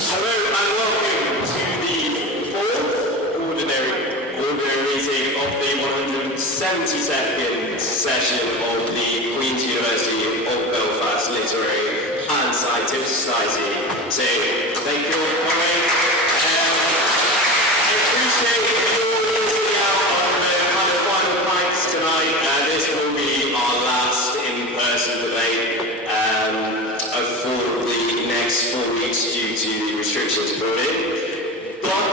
Hello and welcome to the fourth ordinary meeting of the 172nd session of the Queen's University of Belfast Literary and Scientific Society. So, thank you all for coming. I appreciate you all listening out on the kind of final pints tonight. This will be our last in-person debate for the next 4 weeks due to the restrictions brought in. But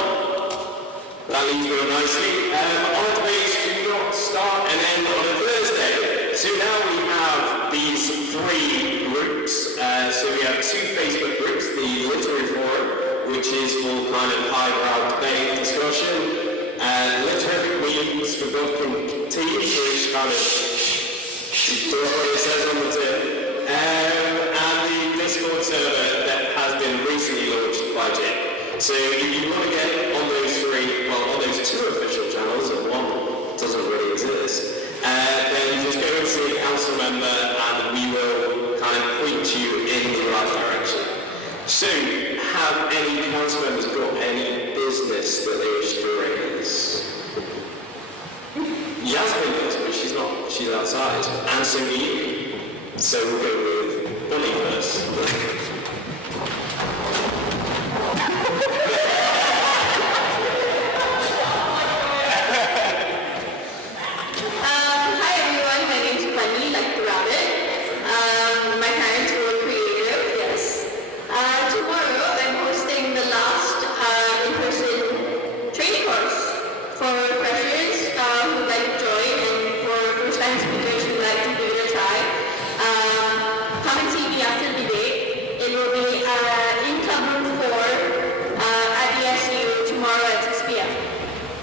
that leads real nicely. Our debates do not start and end on a Thursday. So now we have these three groups. So we have two Facebook groups, the Literary Forum, which is for kind of highbrow debate discussion, and Literary Meetings for Broken Teams, which kind of does what it says on the tin. And the Discord server that has been recently launched by Jim. So if you want to get on those three, well, on those two official channels, and one doesn't really exist, then just go and see a council member and we will kind of point you in the right direction. So, have any council members got any business that they wish to raise? Yasmin does, but she's not. She's outside. And so do you. So we'll go with Bonnie first. Hi everyone, my name is Bunny, like the rabbit. My parents were creative, yes. Tomorrow I'm hosting the last in-person training course for freshers who would like to join and for first-time speakers who would like to give it a try. Come and see me after the debate. It will be in Club Room 4 at the SU tomorrow at 6 p.m.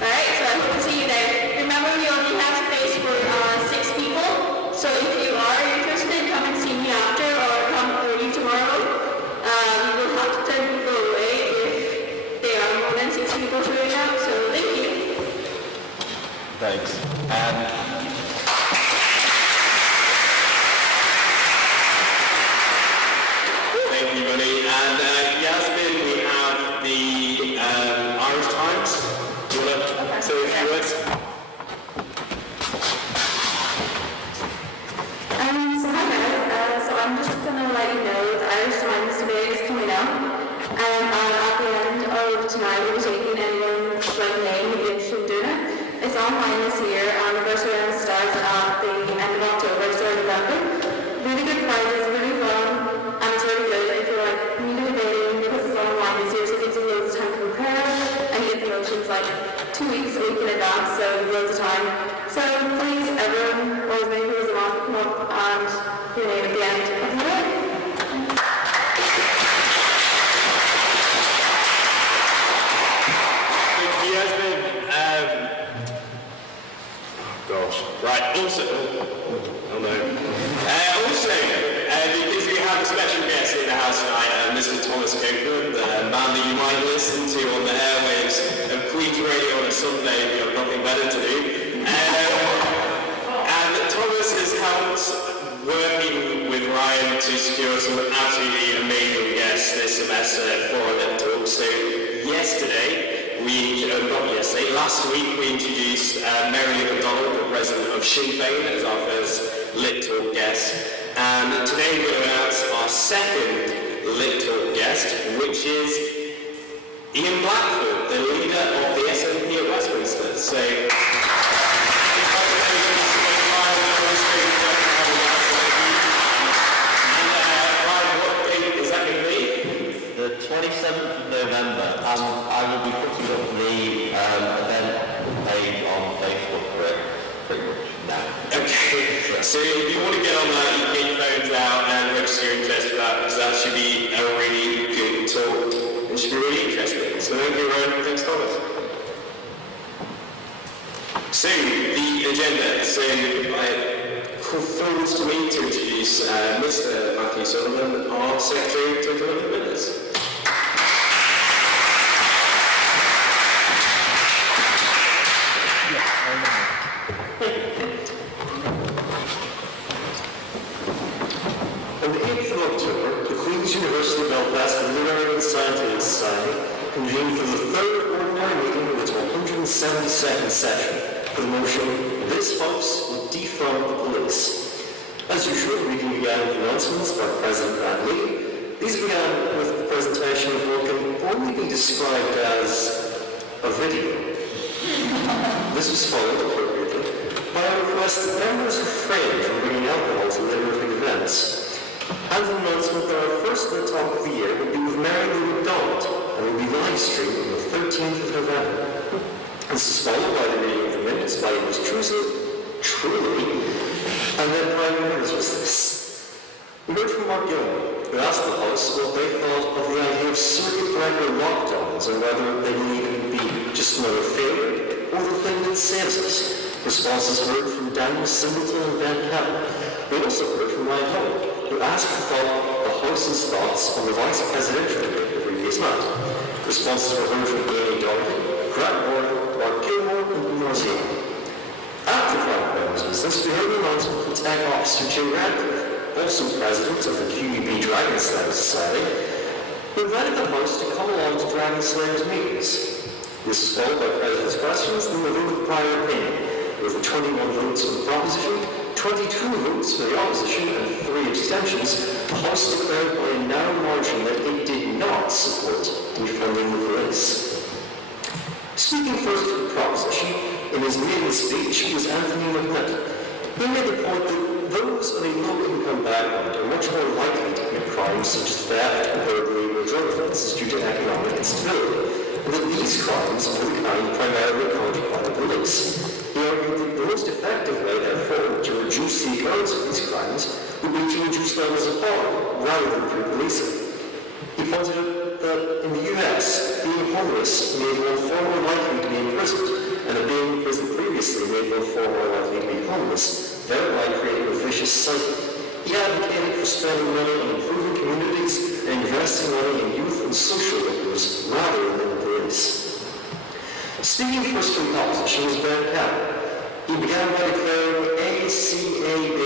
Alright, so I hope to see you there. Remember, we only have space for 6 people, so if you are interested, come and see me after or come early tomorrow. We will have to turn people away if there are more than 6 people showing up, so thank you. Thanks. Thank you, Bunny. And Yasmin, we have the Irish Times. Do you want to say a few words? So hi guys, so I'm just going to let you know the Irish Times debate is coming up, and at the end of tonight we'll be taking anyone's name who'd be interested in doing it. It's online this year, and the first round starts at the end of October, so November. Really good prizes, really fun, and it's really good if you're like new to debating because it's online this year, so it gives you loads of time to prepare, and you get the motions like 2 weeks, a week in advance, so loads of time. So please, everyone, or as many people as you want, come up and your name at the end of the debate. Thank you, Yasmin. Gosh. Right, also, oh no. Because we have a special guest in the house tonight, Mr. Thomas Copeland, the man that you might listen to on the airwaves of Queen's Radio on a Sunday if you have nothing better to do. And Thomas has helped working with Ryan to secure some absolutely amazing guests this semester for Lit Talk. So last week we introduced Mary McDonald, the president of Sinn Féin, as our first Lit Talk guest. And today we're going to announce our second Lit Talk guest, which is Ian Blackford, the leader of the SNP at Westminster. So, what date is that going to be? The 27th of November, and I will be putting up the event page on Facebook for it pretty much now. Okay, so if you want to get on that, you can get your phones out and register your interest for that, because that should be a really good talk. It should be really interesting. So thank you, Ryan. Thanks, Thomas. So, the agenda. So, falls to me to introduce Mr. Matthew Sullivan, our Secretary of 21 Minutes. On the 8th of October, the Queen's University of Belfast Literary and Scientific Society convened for the third ordinary meeting of its 172nd session for the motion, "This House will defund the police." As usual, the meeting began with announcements by President Van Lee. These began with the presentation of what can only be described as a video. This was followed, appropriately, by a request that members refrain from bringing alcohol to their horrific events. And an announcement that our first Lit Talk of the year would be with Mary Lou McDonald and will be live streamed on the 13th of November. This is followed by the reading of the minutes by yours truly, and then Prime Minister's this. We heard from Mark Gilmore, who asked the House what they thought of the idea of circuit breaker lockdowns and whether they believe it would be just another failure or the thing that saves us. Responses heard from Daniel Singleton and Ben Cavan. We also heard from Ryan Howard, who asked the House's thoughts on the vice presidential debate the previous night. Responses were heard from Amy Doherty, Grant Warren, Mark Gilmore, and Narzine. After Prime Minister's business, we heard an announcement from Tech Officer Jay Radcliffe, also president of the QUB Dragon Slayer Society, who invited the House to come along to Dragon Slayers meetings. This was followed by President's questions and the vote of prior opinion, with 21 votes for the proposition, 22 votes for the opposition, and 3 abstentions. The House declared by a narrow margin that it did not support defunding the police. Speaking first for the proposition, in his maiden speech was Anthony McNutt. He made the point that those of a low-income background are much more likely to commit crimes such as theft, burglary, or drug offences due to economic instability, and that these crimes are the kind primarily committed by the police. He argued that the most effective way, therefore, to reduce the occurrence of these crimes would be to reduce levels of harm rather than through policing. He pointed out that in the US, being homeless made one far more likely to be imprisoned, and that being in prison previously made one far more likely to be homeless, thereby creating a vicious cycle. He advocated for spending money on improving communities and investing money in youth and social workers rather than in the police. Speaking first from the opposition was Ben Cavan. He began by declaring ACAB,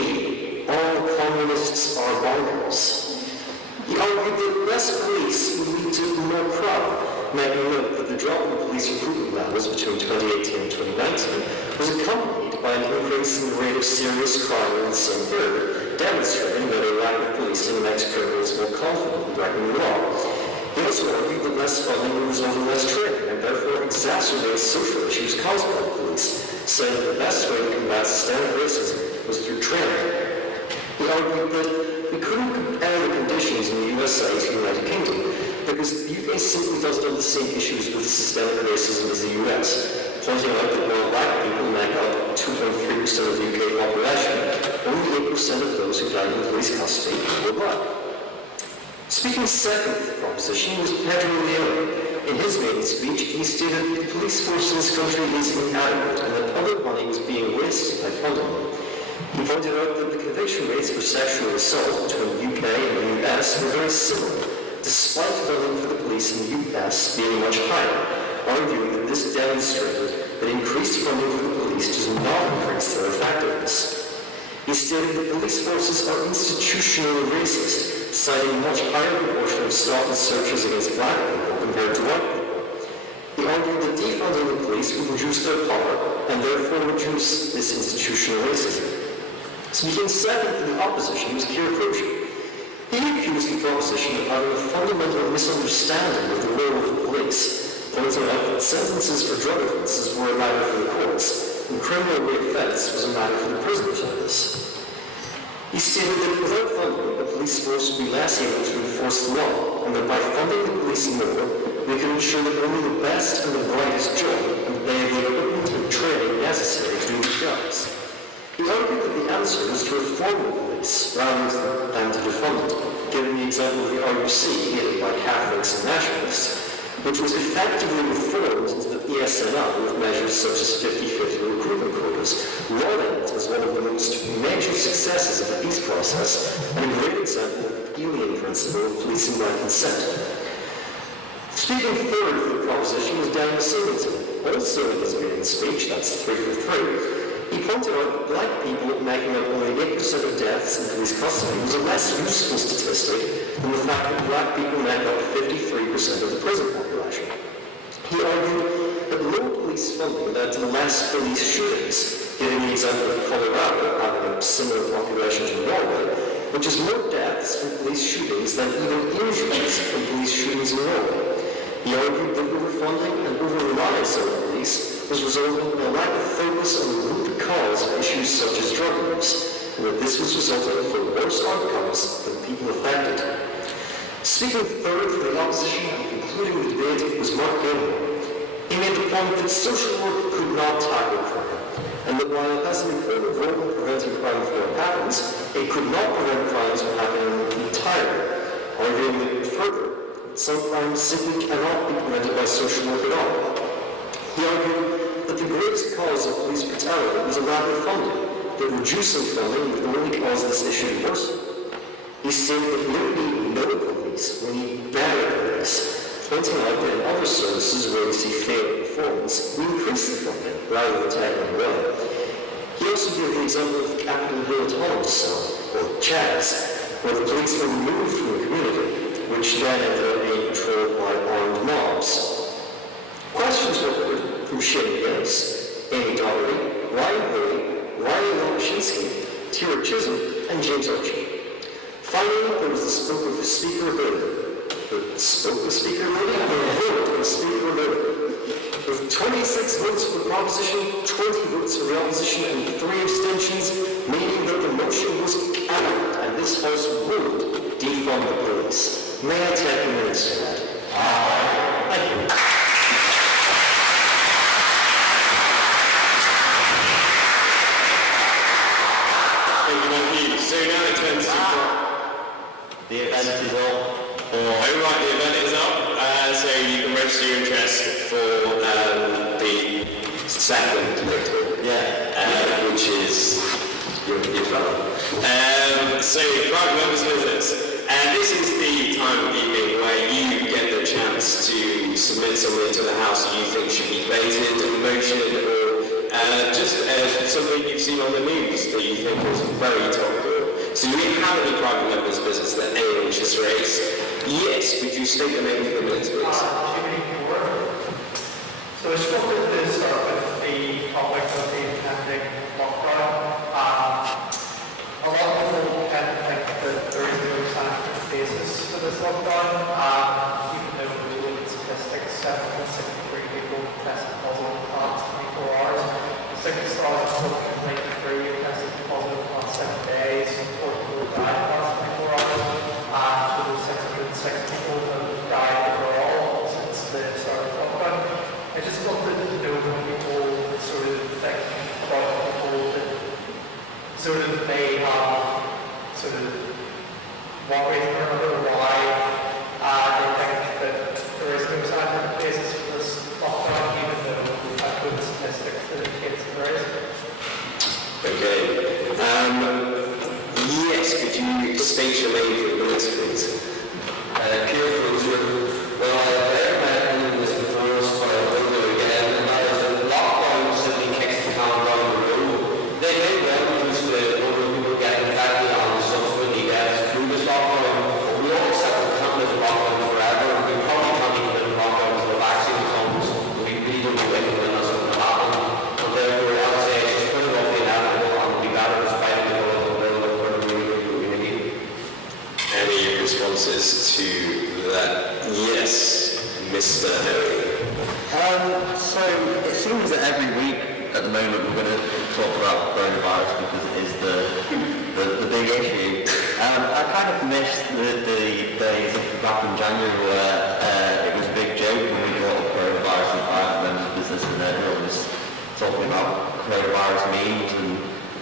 all communists are bonkers. He argued that less police would lead to more crime, making note that the drop in police recruitment levels between 2018 and 2019 was accompanied by an increase in the rate of serious crime in the same period, demonstrating that a lack of policing makes criminals more confident in breaking the law. He also argued that less funding would result in less training and therefore exacerbate social issues caused by the police, saying that the best way to combat systemic racism was through training. He argued that we couldn't compare the conditions in the USA to the United Kingdom because the UK simply doesn't have the same issues with systemic racism as the US, pointing out that while black people make up 2.3% of the UK population, only 8% of those who died in police custody were black. Speaking second for the proposition was Pedro Leon. In his maiden speech, he stated that the police force in this country is inadequate and that public money was being wasted by funding them. He pointed out that the conviction rates for sexual assault between the UK and the US were very similar, despite funding for the police in the US being much higher, arguing that this demonstrated that increased funding for the police does not increase their effectiveness. He stated that police forces are institutionally racist, citing a much higher proportion of stop and searches against black people compared to white people. He argued that defunding the police would reduce their power and therefore reduce this institutional racism. Speaking second for the opposition was Keir Croce. He accused the proposition of having a fundamental misunderstanding of the role of the police, pointing out that sentences for drug offences were a matter for the courts, and criminal reoffence was a matter for the prison service. He stated that without funding, the police force would be less able to enforce the law, and that by funding the police more, we can ensure that only the best and the brightest join, and that they have the equipment and training necessary to do the jobs. He argued that the answer was to reform the police rather than to defund it, giving the example of the RUC, headed by Catholics and nationalists, which was effectively reformed into the ESNI with measures such as 50-50 recruitment quotas, lauding it as one of the most major successes of the peace process and a great example of the alien principle of policing by consent. Speaking third for the proposition was Daniel Singleton, also in his maiden speech, that's 3 for 3. he pointed out that black people making up only 8% of deaths in police custody was a less useful statistic than the fact that black people make up 53% of the prison population. He argued that low police funding led to less police shootings, giving the example of Colorado having a similar population to Norway, which is more deaths from police shootings than even injuries from police shootings in Norway. He argued that overfunding and over-reliance on the police was resulting in a lack of focus on the root cause of issues such as drug use, and that this was resulting in worse outcomes for the people affected. Speaking third for the opposition and concluding the debate was Mark Gilmore. He made the point that social work could not tackle crime, and that while it has an important role in preventing crime before it happens, it could not prevent crimes from happening entirely, arguing that further, some crimes simply cannot be prevented by social work at all. He argued that the greatest cause of police brutality was a lack of funding, that reducing funding would only cause this issue to worsen. He stated that we don't need no police, we need better police, pointing out that in other services where we see failed performance, we increase the funding rather than taking it away. He also gave the example of the Capitol Hill Autonomous Cell, or CHAZ, where the police were removed from the community, which then ended up being controlled by armed mobs. Questions were heard from Shane Gillis, Amy Doherty, Ryan Hoey, Ryan Lopashinsky, Tira Chisholm, and James Archie. Finally, there was the spoke of speaker ability. The spoke of speaker ability? The vote of speaker ability. With 26 votes for the proposition, 20 votes for the opposition, and 3 abstentions, meaning that the motion was carried, and this House would defund the police. May I take a minute for that? Thank you. Thank you. So now it turns to... The event is up. Oh, right, the event is up. So you can register your interest for the second little, which is your fellow. So private members' visits. And this is the time of the evening where you get the chance to submit something to the House that you think should be debated, a motion, or just something you've seen on the news that you think is very topical. So do we have any private members' business that anyone wishes to raise? Yes, would you state the name for the minutes, please? So I struggled to start with the topic of the impending lockdown. A lot of people tend to think that there is no scientific basis for this lockdown, even though we look at statistics, 763 people tested positive in the past 24 hours, 6,493 tested positive in the past 7 days, 4 people died in the past 24 hours, and those 606 people have died overall since the start of lockdown. I just wanted to know when people sort of think about people that sort of may have sort of one reason or another why they think that there is no scientific basis for this lockdown, even though we've had good statistics that indicates there is. Okay. Yes, could you state your name for the minutes, please? Peer closure. Well, I recommend this before us, but I will do it again, and that is that lockdown simply kicks the can down the road. They may well reduce the number of people getting infected and subsequently deaths through this lockdown, but we all accept that we can't live in lockdown forever. We probably can't even live in lockdown until the vaccine comes. We really don't know when that's going to happen. And therefore, I would say it's just put it off the inevitable and we'll be better despite the middle of the community. Any responses to that? Yes, Mr. Harry. So it seems that every week at the moment we're going to talk about coronavirus because it is the big issue. I kind of missed the days back in January where it was a big joke when we brought up coronavirus and private members' business and everyone was talking about coronavirus memes and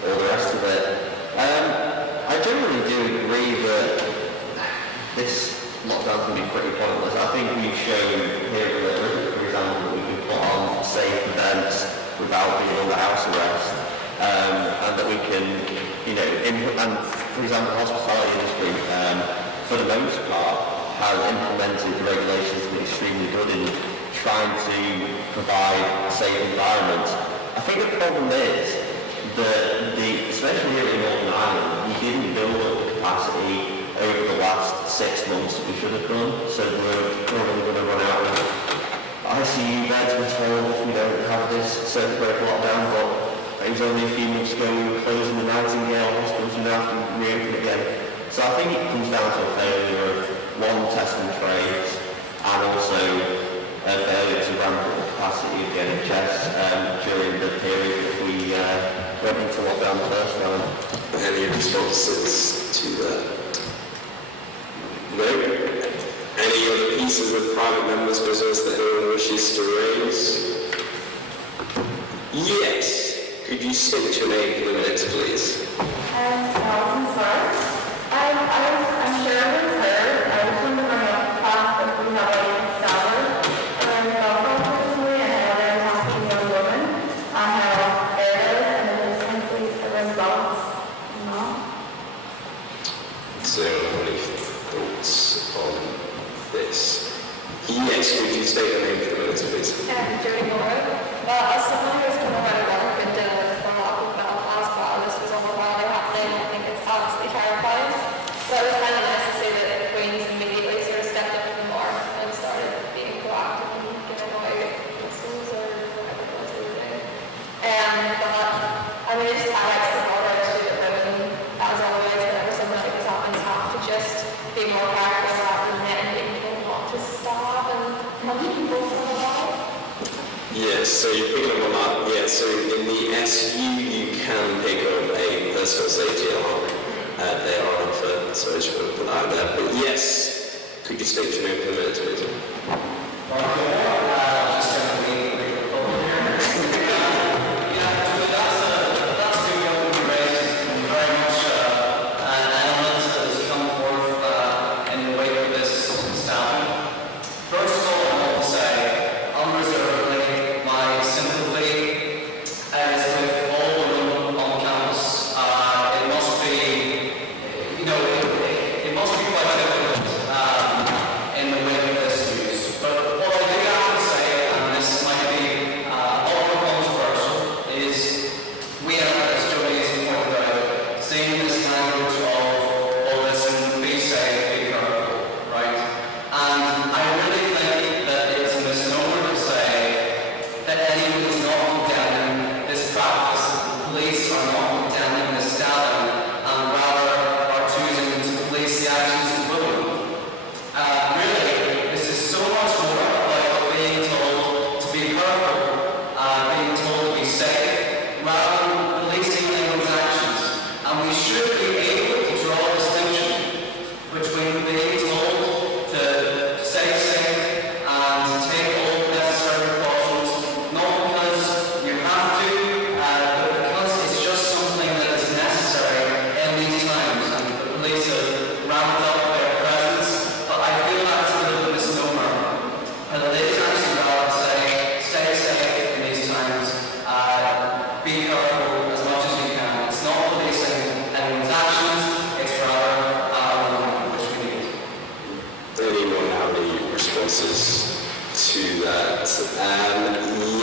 all the rest of it. I generally do agree that this lockdown can be pretty pointless. I think we've shown here at River, for example, that we can put on safe events without being under house arrest, and that we can, and for example, the hospitality industry, for the most part, has implemented the regulations that are extremely good in trying to provide a safe environment. I think the problem is especially here in Northern Ireland, we didn't build up the capacity over the last 6 months that we should have done, so we're currently going to run out of ICU beds. We're told we don't have this circuit breaker lockdown, but it was only a few months ago we were closing the Nightingale hospitals and now have to reopen again. So I think it comes down to a failure of one, test and trace, and also a failure to ramp up the capacity of the NHS during the period that we went into lockdown the first time. Any responses to that? No? Any other pieces of private members' business that anyone wishes to raise? Yes. Could you state your name for the minutes, please? Alison Sparks. I'm sure everyone's heard. I just wanted to bring up the fact that we have a scholar around the golf course recently, and I was talking to a young woman on how fair it is, and it is simply everyone's thoughts, you know? So, any thoughts on this? Yes, could you state your name for the minutes, please? Jodie Moore. Well, as someone who's come around Belfast from a lot of Belfast, while this was all while they're happening, I think it's absolutely terrifying. So it was kind of nice to see that the Queens immediately sort of stepped up even more and started being proactive and giving away whistles or whatever it was they were doing. But I mean, it just highlights the role that student women, as always, whenever something like this happens, have to just be more careful rather than letting people want to stop and punch people for a while. Yes, so you're picking up on that. Yeah, so in the SU you can pick up a personal safety alarm. They are on offer, so I just want to put that out there. But yes, could you state your name for the minutes, please?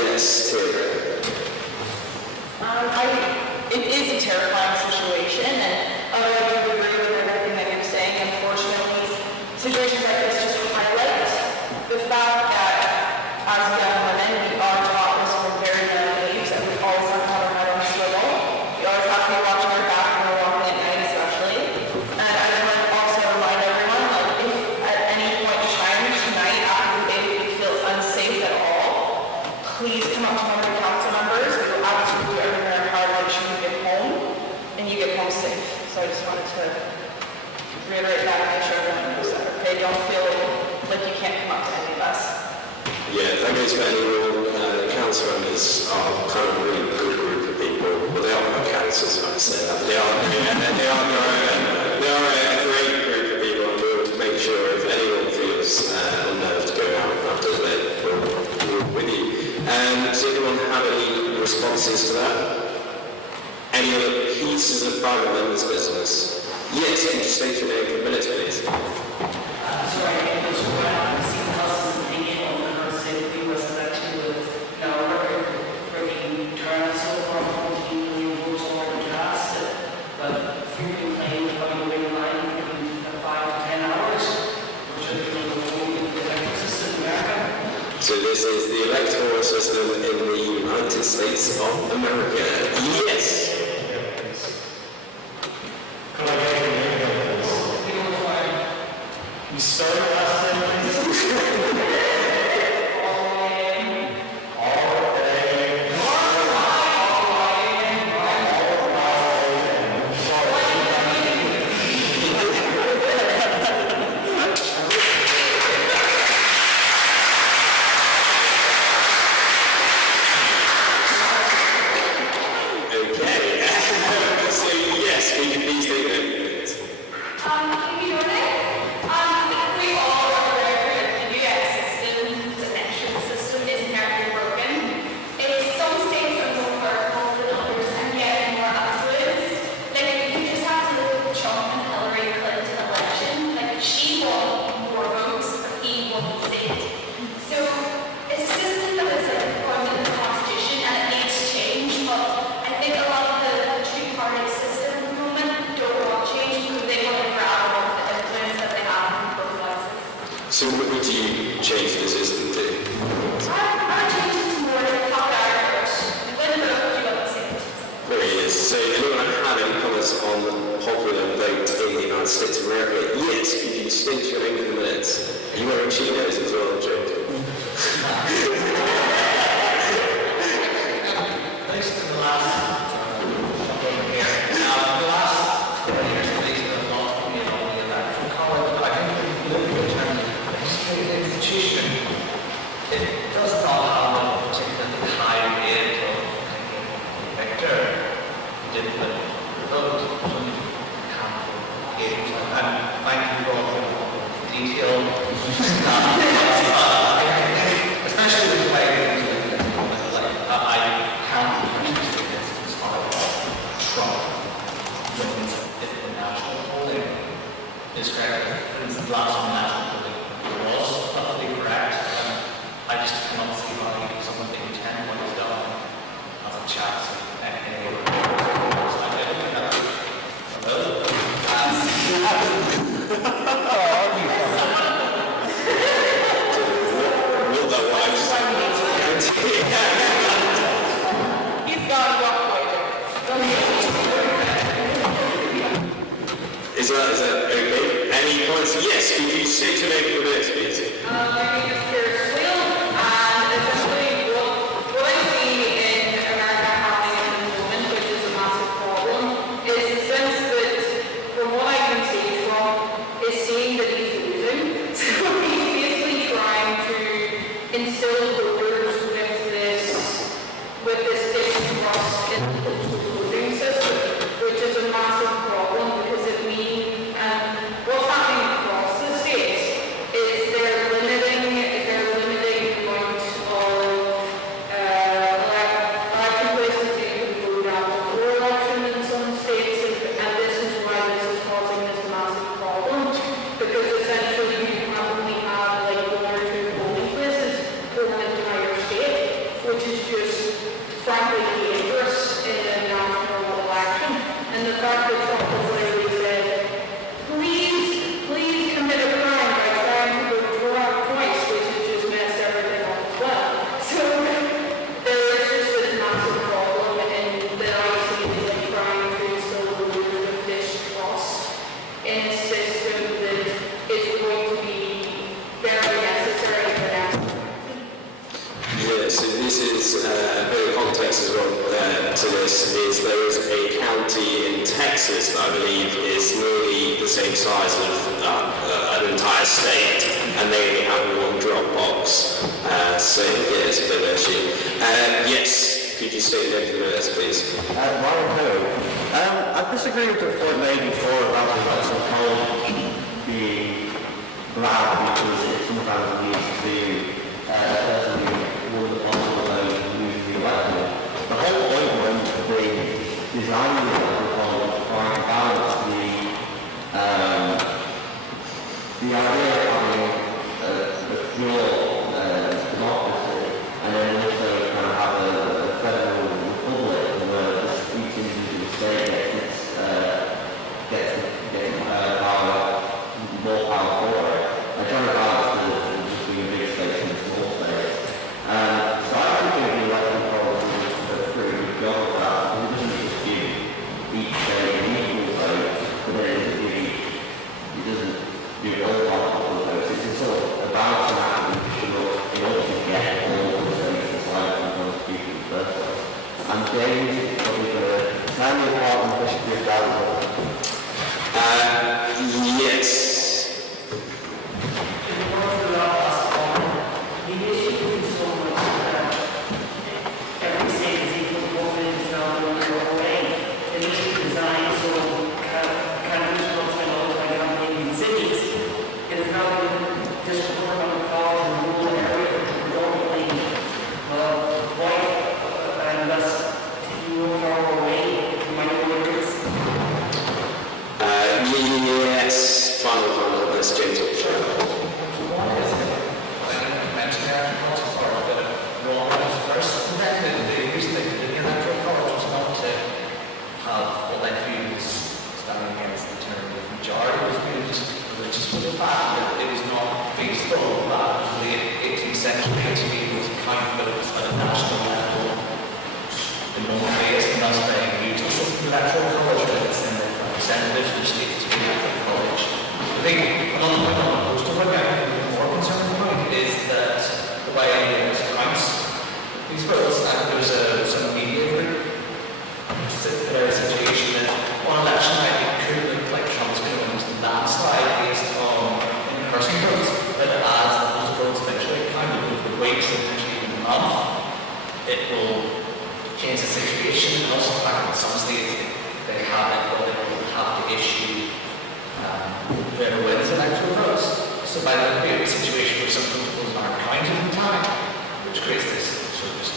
Yes, Taylor. It is a terrifying situation, and I do agree with everything that you're saying. Unfortunately, situations like this just highlight the fact that as young women, we are taught this from very young age that we always have to have our head on a swivel. We always have to be watching our back when we're walking at night, especially. And I just want to also remind everyone, like, if at any point in time tonight after the baby you feel unsafe at all, please come up to one of the council members. We will absolutely do everything in our power to make sure you get home and you get home safe. So I just wanted to reiterate that and make sure everyone knows that. Okay, don't feel like you can't come up to any of us. Yeah, that goes for anyone. Council members are kind of a really good group of people. Well, they are not councillors, if I say that. They are a great group of people, and we'll make sure if anyone feels unnerved going out after the day, we're with you. Does anyone have any responses to that? Any other pieces of private members' business? Yes, can you state your name for a minute, please? Sorry, it was around the scene houses and thinking on the current state of was actually with working turns so far 14 million votes this is the electoral system in the United States of America. Yes. We started last time. Okay. So yes, we can please take a minute. We all are aware that the US system, the election system, is inherently broken. Some states are more powerful than others and get more affluence. Like, you just have to look at the Trump and Hillary Clinton election. Like, she won more votes, but he won the state. So, it's a system that is like funded in the Constitution and it needs change, but I think a lot of the two-party system at the moment don't want change because they want to grab all the influence that they have in both places. So what would you change the system to? I change it to more like how they are first. When the vote, you want the same. There he is. So anyone have any comments on the popular vote in the United States of America? Yes, could you state your name for the minutes? Are you wearing chinos as well, James? Based on the last over here. The last 4 years, based on a lot of the electoral college, I think if you look in terms of history of the institution, it does not have a particularly high rate of victor. Did the vote on handful of occasions. And thank you for all the detailed especially with the way I can't appreciate this as far as Trump wins if the national polling is correct. For instance, last one national polling was roughly correct. I just cannot see how someone being 10 when it's done has a chance of any Will that wife? He's got to walk away. Is that okay? Any points? Yes, could you state your name for the minutes, please? My name is Pierce Wheel, and essentially what I see in America happening at the moment, which is a massive problem, is the sense that, from what I can see, Trump is seeing that he's losing. So he's basically trying to instill voters with this distrust in the voting system, which is a massive problem because it means what's happening across the states is they're limiting the amount of election places that you can vote at before election in some states, and this is why this is causing this massive problem, because essentially you can only have like 1 or 2 polling places for an entire state, which is just frankly dangerous in a national election. And the fact that Trump has literally said, please commit a crime by trying to vote twice, which has just messed everything up as well. So there is just this massive problem, and that I see is like trying to instill voters with distrust in a system that is going to be very necessary for next. Yeah, so this is a bit of context as well to this, is there is a county in Texas that I believe is nearly the same size of an entire state, and they only have 1 drop box. So yeah, it's a bit of an issue. Yes, could you state the name for the minutes, please? I disagree with the point made before about the electoral college being bad because it sometimes leads to a person who won the popular vote losing the election. The whole point when they designed the electoral college was trying to balance the idea of having a pure democracy and then also kind of have a federal republic where each individual state gets power, more power for it. And trying Family apartment, which should be available. Yes. Yes, final, that's James. I think another point on most of what I'm more concerned about is that the way it accounts these votes, and there's some media group, there's a situation that on election night it could look like Trump's going to win the landslide based on in-person votes, but as those votes eventually counted over the weeks and potentially even the month, it will change the situation. And also the fact that in some states they have to issue whoever wins electoral votes. So by that create a situation where some principles aren't counted in time, which creates this sort of just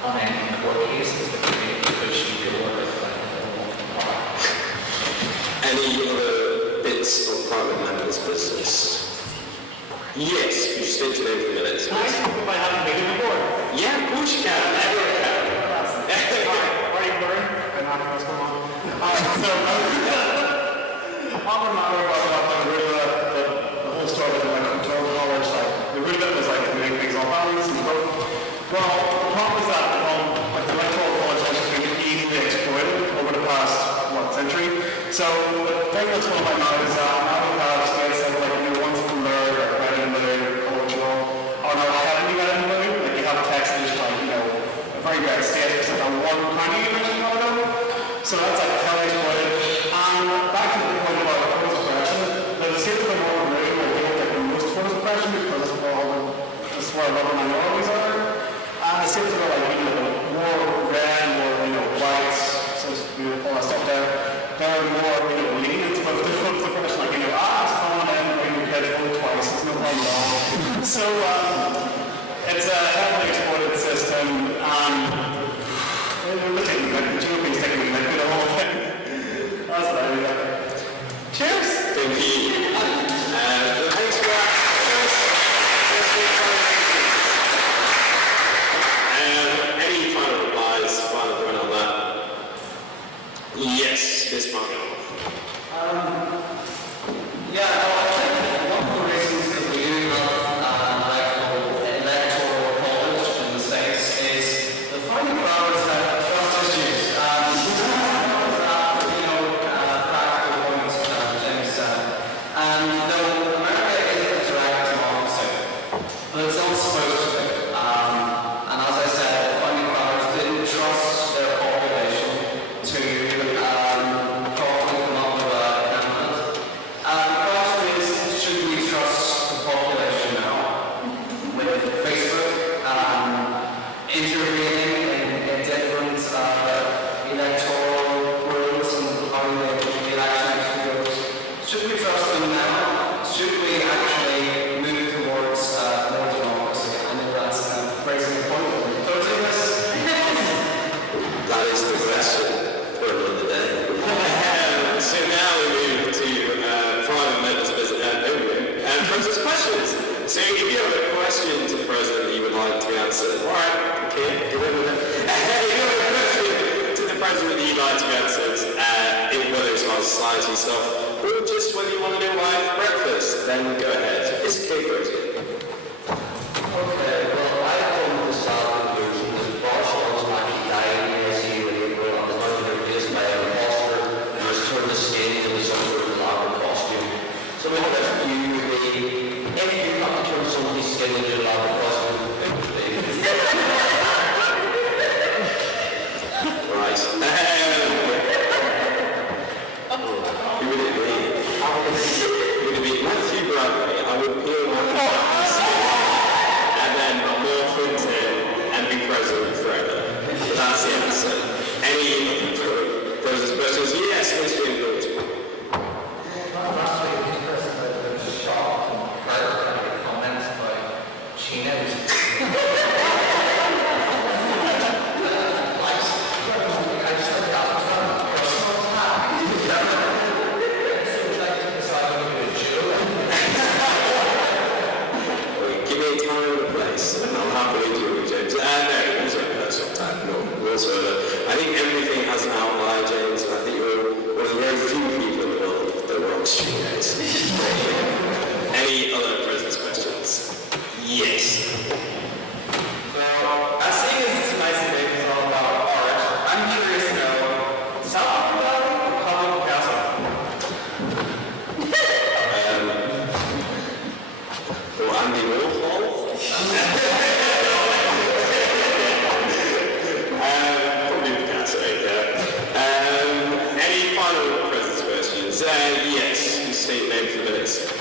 unending court cases that create the issue of order Any other bits of private members' business? Yes, could you state your name for minutes, please? If I haven't been here before. Yeah, of course you can. Everyone can. Marty Byrne, and I'm what's going on. I'm a matter about the whole story of like control knowledge, like the root of it was like doing things on balance and stuff. Well, the problem is that like the electoral college has been easily exploited over the past century. So the thing that's going on now is that now we have states that like ones from there are Edinburgh, cultural, are now heavily Edinburgh. Like you have Texas, like a very red state, it's like a one county division of it. So that's like heavily exploited. And back to the point about forced oppression, the states that are more rude are doing like the most forced oppression because that's where a lot of minorities are. And the states that are like more red, more white, so all that stuff there, they're more lenient with the forced oppression, like it's common and bring your kids vote twice, it's no problem at all. So it's a heavily exploited system, and we're taking the GOP is taking the whole thing. That's what I mean. Cheers! Thank you. Thanks for that. Any final replies, final point on that? Yes, Ms. Margot. I think one of the reasons that we do have electoral college in the States is the founding fathers had trust issues. Practical points, James said. And America is a direct democracy, but it's not supposed to be. And as I said, the founding fathers didn't trust their population to properly come up with a candidate. The question is, should we trust the population now with Facebook intervening in different electoral rules and how the election actually goes? Should we trust them now? Should we actually move towards more democracy? I know that's kind of phrasing the point. Don't do this. That is the question for another day. So now we move to private members' business and President's questions. So if you have a question to the President that you would like to answer, alright, okay, give it a minute. If you have a question to the President that you'd like to answer, whether it's about society stuff, or just whether you want to know why for breakfast, then go ahead. It's okay, President. Okay, well, I come to the south conclusion that Bosch was actually dying in the ICU in April and was not replaced by a hospital and was turned the skin into some sort of elaborate costume. So my question to you would be, if you have to turn somebody's skin into an elaborate costume, it would be. Right.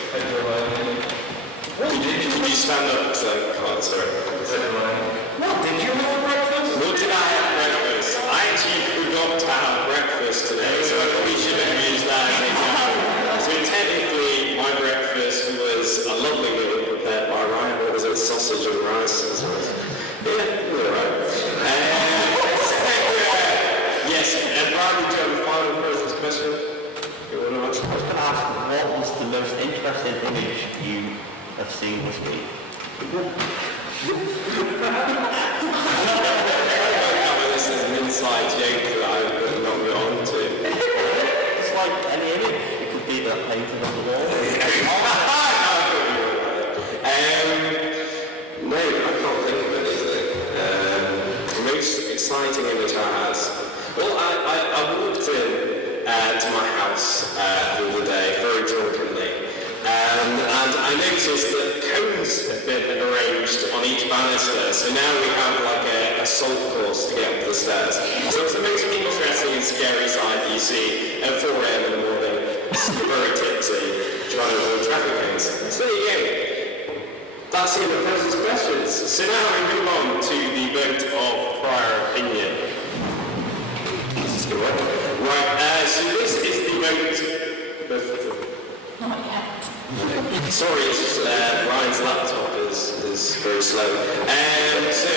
Can you stand up? Because I can't, sorry. What did you have for breakfast? What did I have for breakfast? I actually forgot to have breakfast today, so I probably should have used that as an example. So technically, my breakfast was a lovely meal prepared by Ryan. What was it? Sausage and rice. Yeah, alright. Yes, and Ryan, do you have a final question? You want to answer? I was going to ask, what was the most interesting image you have seen this week? This is an inside joke that I could not get on to. It's like any image. It could be the painting on the wall. No, I can't think of anything. The most exciting image I had. Well, I walked in to my house the other day very drunkenly, and I noticed that cones have been arranged on each banister, so now we have like a salt course to get up the stairs. So it's the most interesting and scary sight that you see at 4 a.m. in the morning, very tipsy, trying to avoid traffic cones. So there you go. That's the end of President's questions. So now we move on to the vote of prior opinion. This is good one. Right, so this is the vote. Not yet. Sorry, it's Ryan's laptop is very slow. So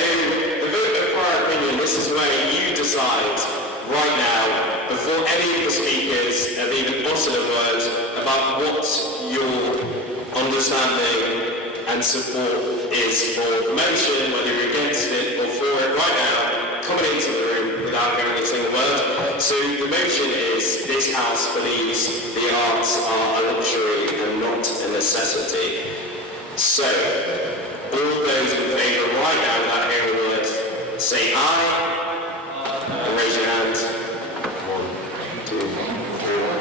the vote of prior opinion, this is where you decide right now, before any of the speakers have even uttered a word, about what your understanding and support is for the motion, whether you're against it or for it right now, coming into the room without hearing a single word. So the motion is, this House believes the arts are a luxury and not a necessity. So, all those in favour right now without hearing a word, say aye, and raise your hand. 1, 2, 3, 4,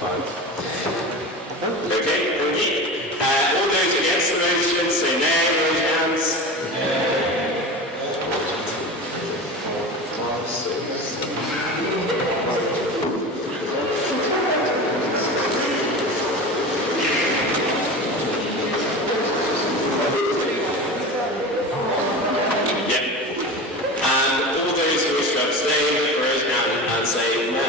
5. Okay, thank you. All those against the motion, say nay, raise your hands. Yep. And all those who wish to abstain, raise your hand and say no.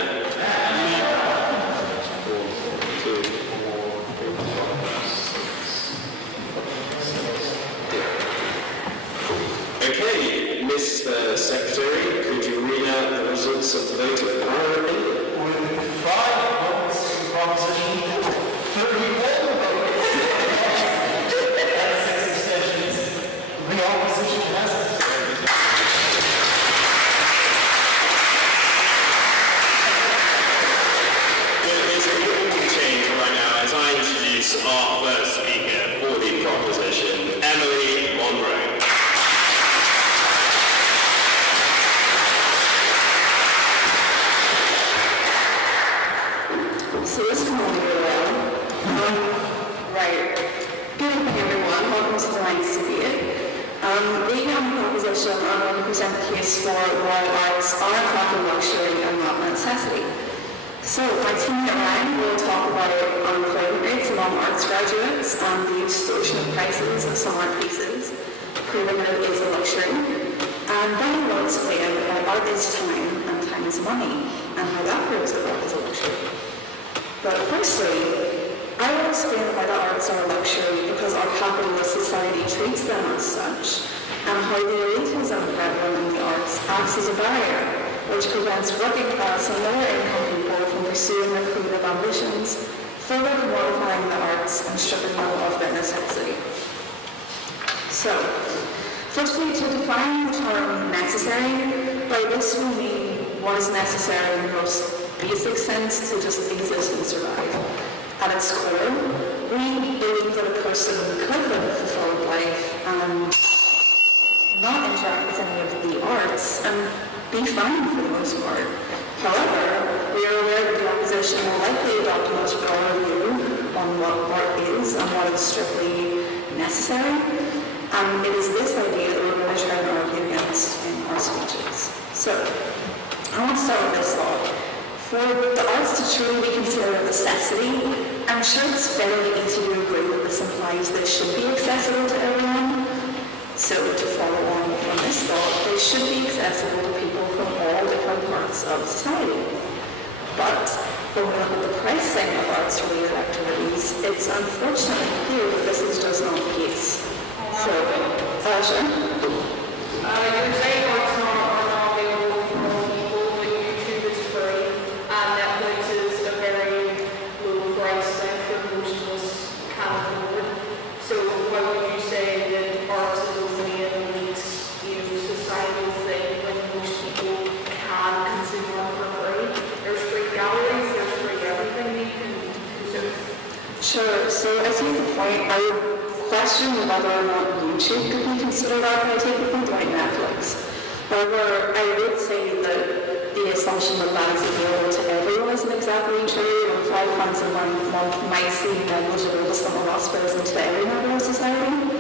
Okay, Mr. Secretary, could you read out the results of the vote of prior opinion? With 5 votes in proposition, 31 votes, and 6 abstentions, the opposition has abstained. There's a important change right now as I introduce our first speaker for the proposition, Emily Monroe. So this can only go well. Right. Good evening, everyone. Welcome to the Ninth Debate. Being on proposition, I'm going to present the case for why arts are a proper luxury and not a necessity. So, my teammate Ryan will talk about unemployment rates among arts graduates and the extortionate prices of some art pieces, proving that it is a luxury. And then we'll explain why art is time and time is money, and how that proves that art is a luxury. But firstly, I will explain why the arts are a luxury because our capitalist society treats them as such, and how the elitism prevalent in the arts acts as a barrier, which prevents working class and lower income people from pursuing their creative ambitions, further commodifying the arts and stripping them of their necessity. So, firstly, to define the term necessary, by this we mean what is necessary in the most basic sense to just exist and survive. At its core, we believe that a person could live a fulfilled life and not interact with any of the arts and be fine for the most part. However, we are aware that the opposition will likely adopt a much broader view on what art is and what is strictly necessary, and it is this idea that we're going to try and argue against in our speeches. So, I want to start with this thought. For the arts to truly be considered a necessity, I'm sure it's fairly easy to agree that this implies they should be accessible to everyone. So to follow on from this thought, they should be accessible to people from all different parts of society. But when we look at the pricing of arts-related activities, it's unfortunately clear that this is just not the case. So, Sasha? You're saying arts are not available for all people, but YouTube is free, and Netflix is a very low price thing for most of us can afford. So why would you say that arts is only an elite, societal thing when most people can consume art for free? There's free galleries, there's free everything that you can consume. Sure, so I see the point. I would question whether or not YouTube could be considered art, but I take the point like Netflix. However, I would say that the assumption that that is available to everyone isn't exactly true, and £5 a month might seem negligible to some of us, but isn't to every member of society.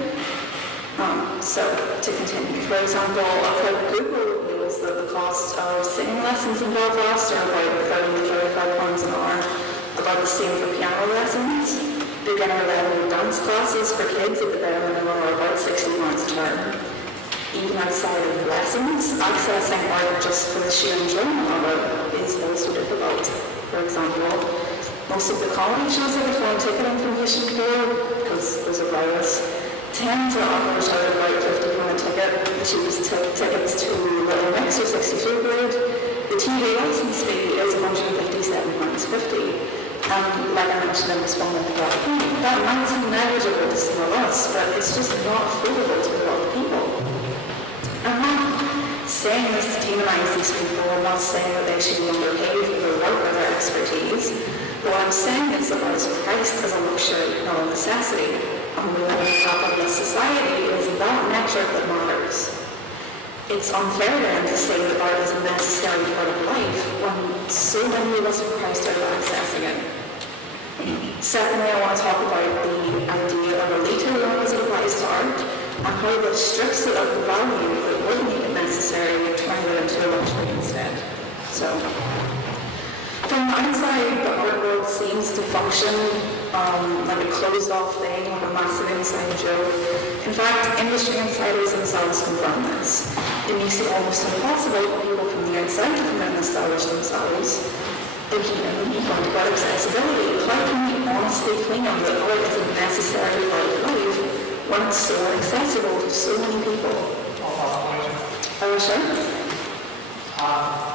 So, to continue, for example, I've heard Google reveals that the cost of singing lessons in Belfast are about £30 to £35 an hour, about the same for piano lessons. Beginner level dance classes for kids at the bare minimum are about £60 a term. Even outside of lessons, accessing art just for the sheer enjoyment of it is also difficult. For example, most of the comedy shows that I find ticket information for, because there's a virus, tend to average out at about £50 a ticket. The cheapest tickets to Little Mix are 62 quid. The TV license fee is £157.50. Like I mentioned in responding to that point, that might seem negligible to some of us, but it's just not affordable to a lot of people. I'm not saying this to demonize these people. I'm not saying that they should be underpaid for their work or their expertise. What I'm saying is that art is priced as a luxury, not a necessity. And when we live in a capitalist society, it is that metric that matters. It's unfair then to say that art is a necessary part of life when so many of us are priced out of accessing it. Secondly, I want to talk about the idea of a later loan as it applies to art and how it strips it of the value that would make it necessary and turn it into a luxury instead. So, from the outside, the art world seems to function like a closed-off thing, like a massive inside joke. In fact, industry insiders themselves confirm this. It makes it almost impossible for people from the outside to come in and establish themselves. Again, you talked about accessibility. How can we honestly claim that art is a necessary part of life when it's so accessible to so many people? Are you sure?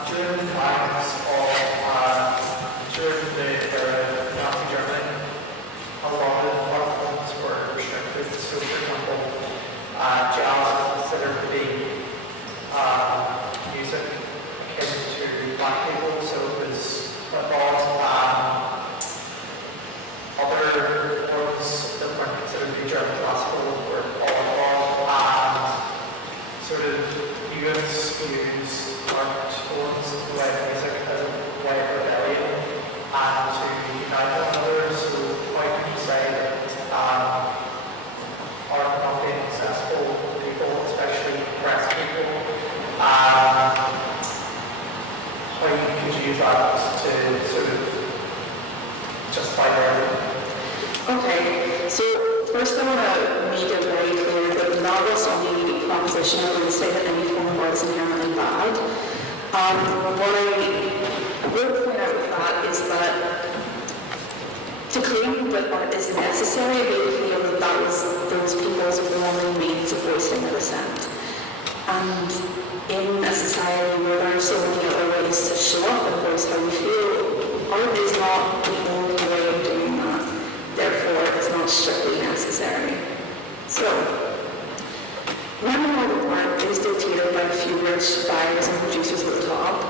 During the times of, during the era of Nazi Germany, a lot of art forms were restricted. So, for example, jazz was considered to be music akin to black people, so it was football. Other forms that weren't considered to be German classical were volleyball, and sort of youths use art forms like music as a way of rebellion and to unite one another. So how can you say that art not being accessible to people, especially oppressed people, how you could use that to sort of justify their... Okay, so first I want to make it very clear that none of us on the proposition are going to say that any form of art is inherently bad. What I will point out with that is that to claim that art is necessary, they feel that that was those people's only means of voicing their dissent. And in a society where there are so many other ways to show up and voice how we feel, art is not the only way of doing that. Therefore, it's not strictly necessary. So, when a work of art is dictated by a few rich buyers and producers at the top,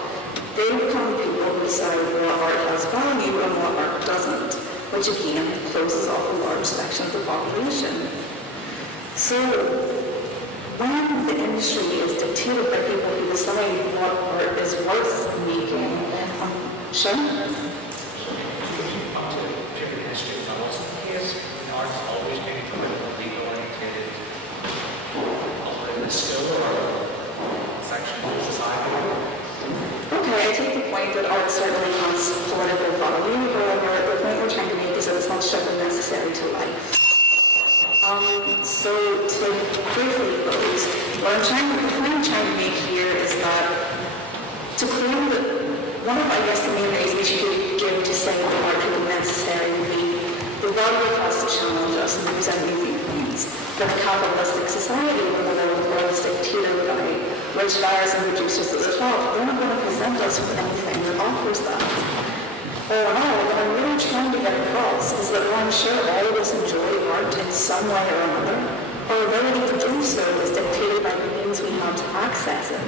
they become the people who decide what art has value and what art doesn't, which again closes off a large section of the population. So, when the industry is dictated by people who decide what art is worth making, sure? Art's always been politically oriented, still or section of society. Okay, I take the point that art certainly can't So to briefly close, the point I'm trying to make here is that to claim that one of, I guess, the main reasons you could give to saying that art would be necessary would be the value it has to challenge us and present new viewpoints. That a capitalistic society where the world is dictated by rich buyers and producers at the top, they're not going to present us with anything that offers that. All in all, what I'm really trying to get across is that while I'm sure all of us enjoy art in some way or another, our ability to do so is dictated by the means we have to access it.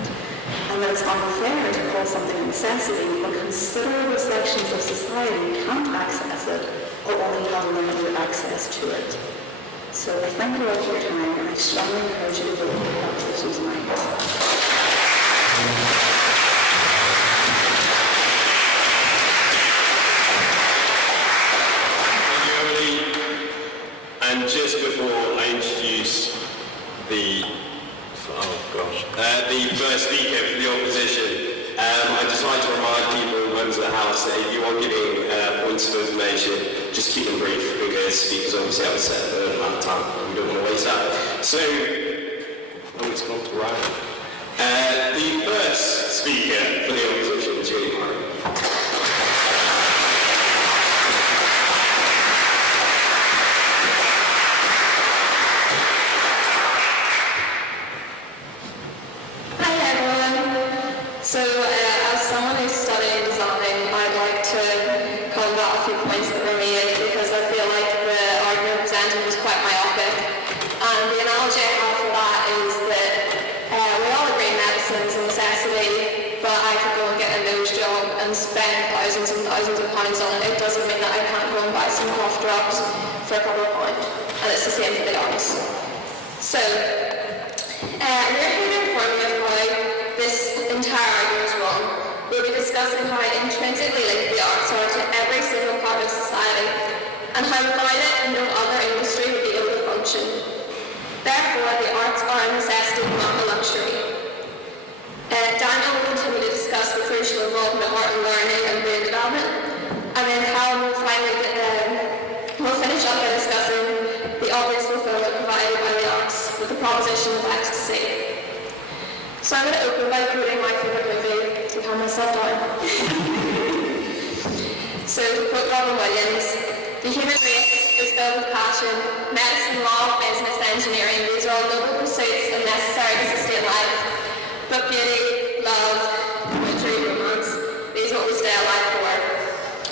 And that it's unfair to call something a necessity when considerable sections of society can't access it or only have limited access to it. So I thank you all for your time, and I strongly encourage you to vote for Dr. Susan Knight. And just before I introduce the first speaker for the opposition, I'd just like to remind people, members of the House, that if you are giving points of information, just keep them brief, because speakers obviously have a set amount of time, and we don't want to waste that. So, it's gone to Ryan. The first speaker for the opposition is really Ryan. So, as someone who's studying design, I'd like to combat a few points that were made because I feel like the argument presented was quite myopic. And the analogy I have for that is that we all agree medicine is a necessity, but I could go and get a nose job and spend thousands and thousands of pounds on it. It doesn't mean that I can't go and buy some cough drops for a couple of pounds. And it's the same for the arts. So, we're here to inform you of how this entire argument is wrong. We'll be discussing how intrinsically linked the arts are to every single part of society, and how without it, no other industry would be able to function. Therefore, the arts are a necessity, not a luxury. Daniel will continue to discuss the crucial involvement of art and learning and brain development, and then Callum will we'll finish up by discussing the obvious fulfillment provided by the arts with the proposition of ecstasy. So I'm going to open by quoting my favourite movie to calm myself down. So to quote Robin Williams, the human race is filled with passion, medicine, law, business, engineering. These are all noble pursuits and necessary to sustain life. But beauty, love, poetry, romance, these are what we stay alive for.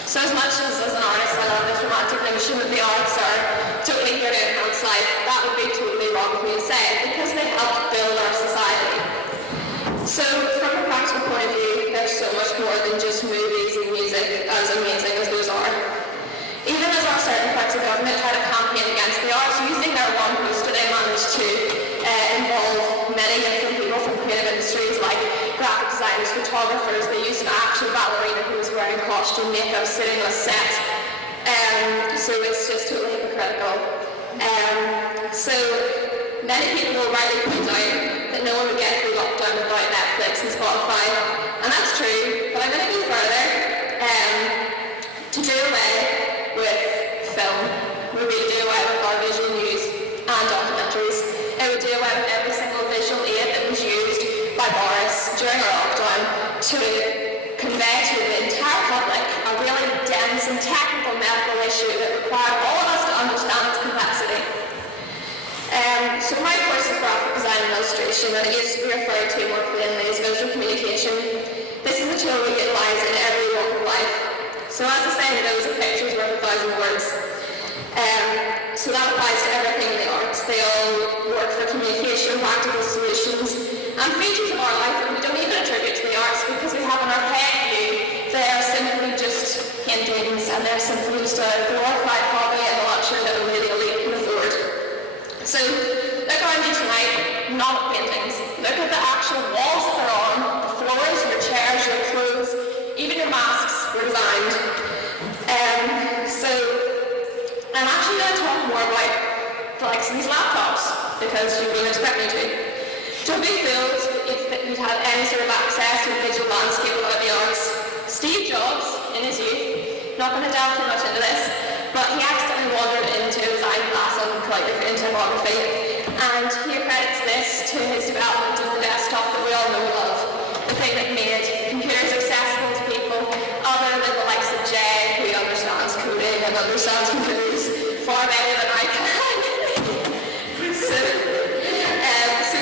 So as much as an artist I love this romantic notion that the arts are totally here to enhance life, that would be totally wrong for me to say, because they help build our society. So, from a practical point of view, there's so much more than just movies and music, as amazing as those are. Even as our certain parts of government try to campaign against the arts, using their one poster they managed to involve many different people from creative industries like graphic designers, photographers. They used an actual ballerina who was wearing costume makeup sitting on a set. So it's just totally hypocritical. So many people will rightly point out that no one would get through lockdown without Netflix and Spotify, and that's true, but I'm going to go further to do away with film. We would do away with our visual news and documentaries. It would do away with every single visual aid that was used by Boris during our lockdown to convey to the entire public a really dense and technical medical issue that required all of us to understand its complexity. So my course is graphic design and illustration, and it used to be referred to more plainly as visual communication. This is a tool we utilise in every walk of life. So as the saying goes, a picture is worth 1,000 words. So that applies to everything in the arts. They all work for communication, practical solutions, and features of our life that we don't even attribute to the arts because we have in our head view they are simply just paintings, and they're simply just a glorified hobby and a luxury that only the elite can afford. So, look around you tonight, not at paintings. Look at the actual walls that they're on, the floors, your chairs, your clothes, even your masks were designed. So, I'm actually going to talk more about the likes of these laptops, because you wouldn't expect me to. Don't be fooled if you'd had any sort of access to a visual landscape without the arts. Steve Jobs, in his youth, not going to delve too much into this, but he accidentally wandered into his eyeglasses in calligraphy and typography, and he accredits this to his development of the desktop that we all know and love, the thing that made computers accessible to people other than the likes of Jay, who understands coding and understands computers far better than I can. So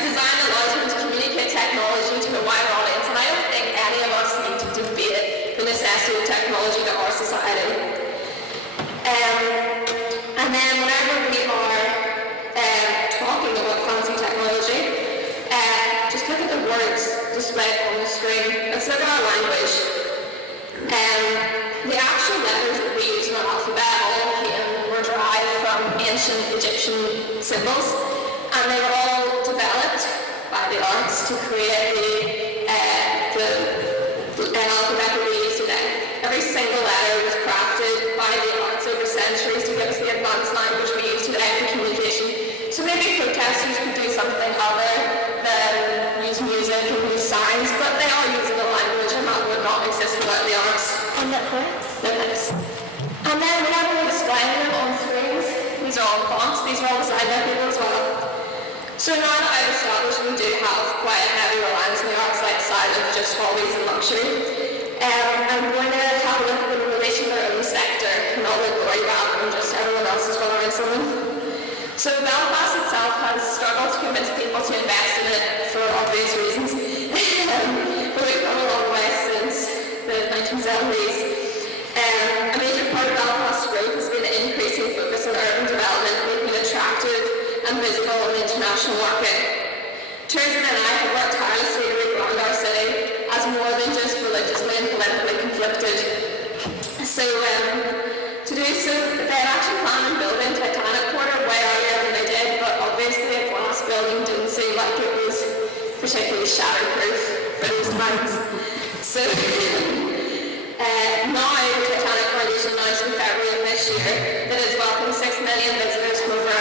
design allows him to communicate technology to a wider audience, and I don't think any of us need to debate the necessity of technology to our society. And then whenever we are talking about fancy technology, just look at the words displayed on the screen. Let's look at our language. The actual letters that we use in our alphabet all were derived from ancient Egyptian symbols, and they were all developed by the arts to create the alphabet that we use today. Every single letter was crafted by the arts over centuries to give us the advanced language we use today for communication. So maybe protesters could do something other than use music and use signs, but they are using a language, and that would not exist without the arts. Isn't that correct? No thanks. And then whenever we're displaying them on screens, these are all fonts, these are all designed by people as well. So now that I've established we do have quite a heavy reliance on the arts outside of just hobbies and luxury, I'm going to have a look at them in relation to their own sector and all the glory about them, just everyone else is following someone. So Belfast itself has struggled to convince people to invest in it for obvious reasons. But we've come a long way since the 1970s. A major part of Belfast's growth has been an increasing focus on urban development, making it attractive and visible in the international market. Tourism and I have worked tirelessly to rebrand our city as more than just religiously and politically conflicted. So to do so, they had actually planned on building Titanic Quarter way earlier than they did, but obviously a glass building didn't seem like it was particularly shatterproof for those times. So now the Titanic Foundation announced in February of this year that it's welcomed 6 million visitors from over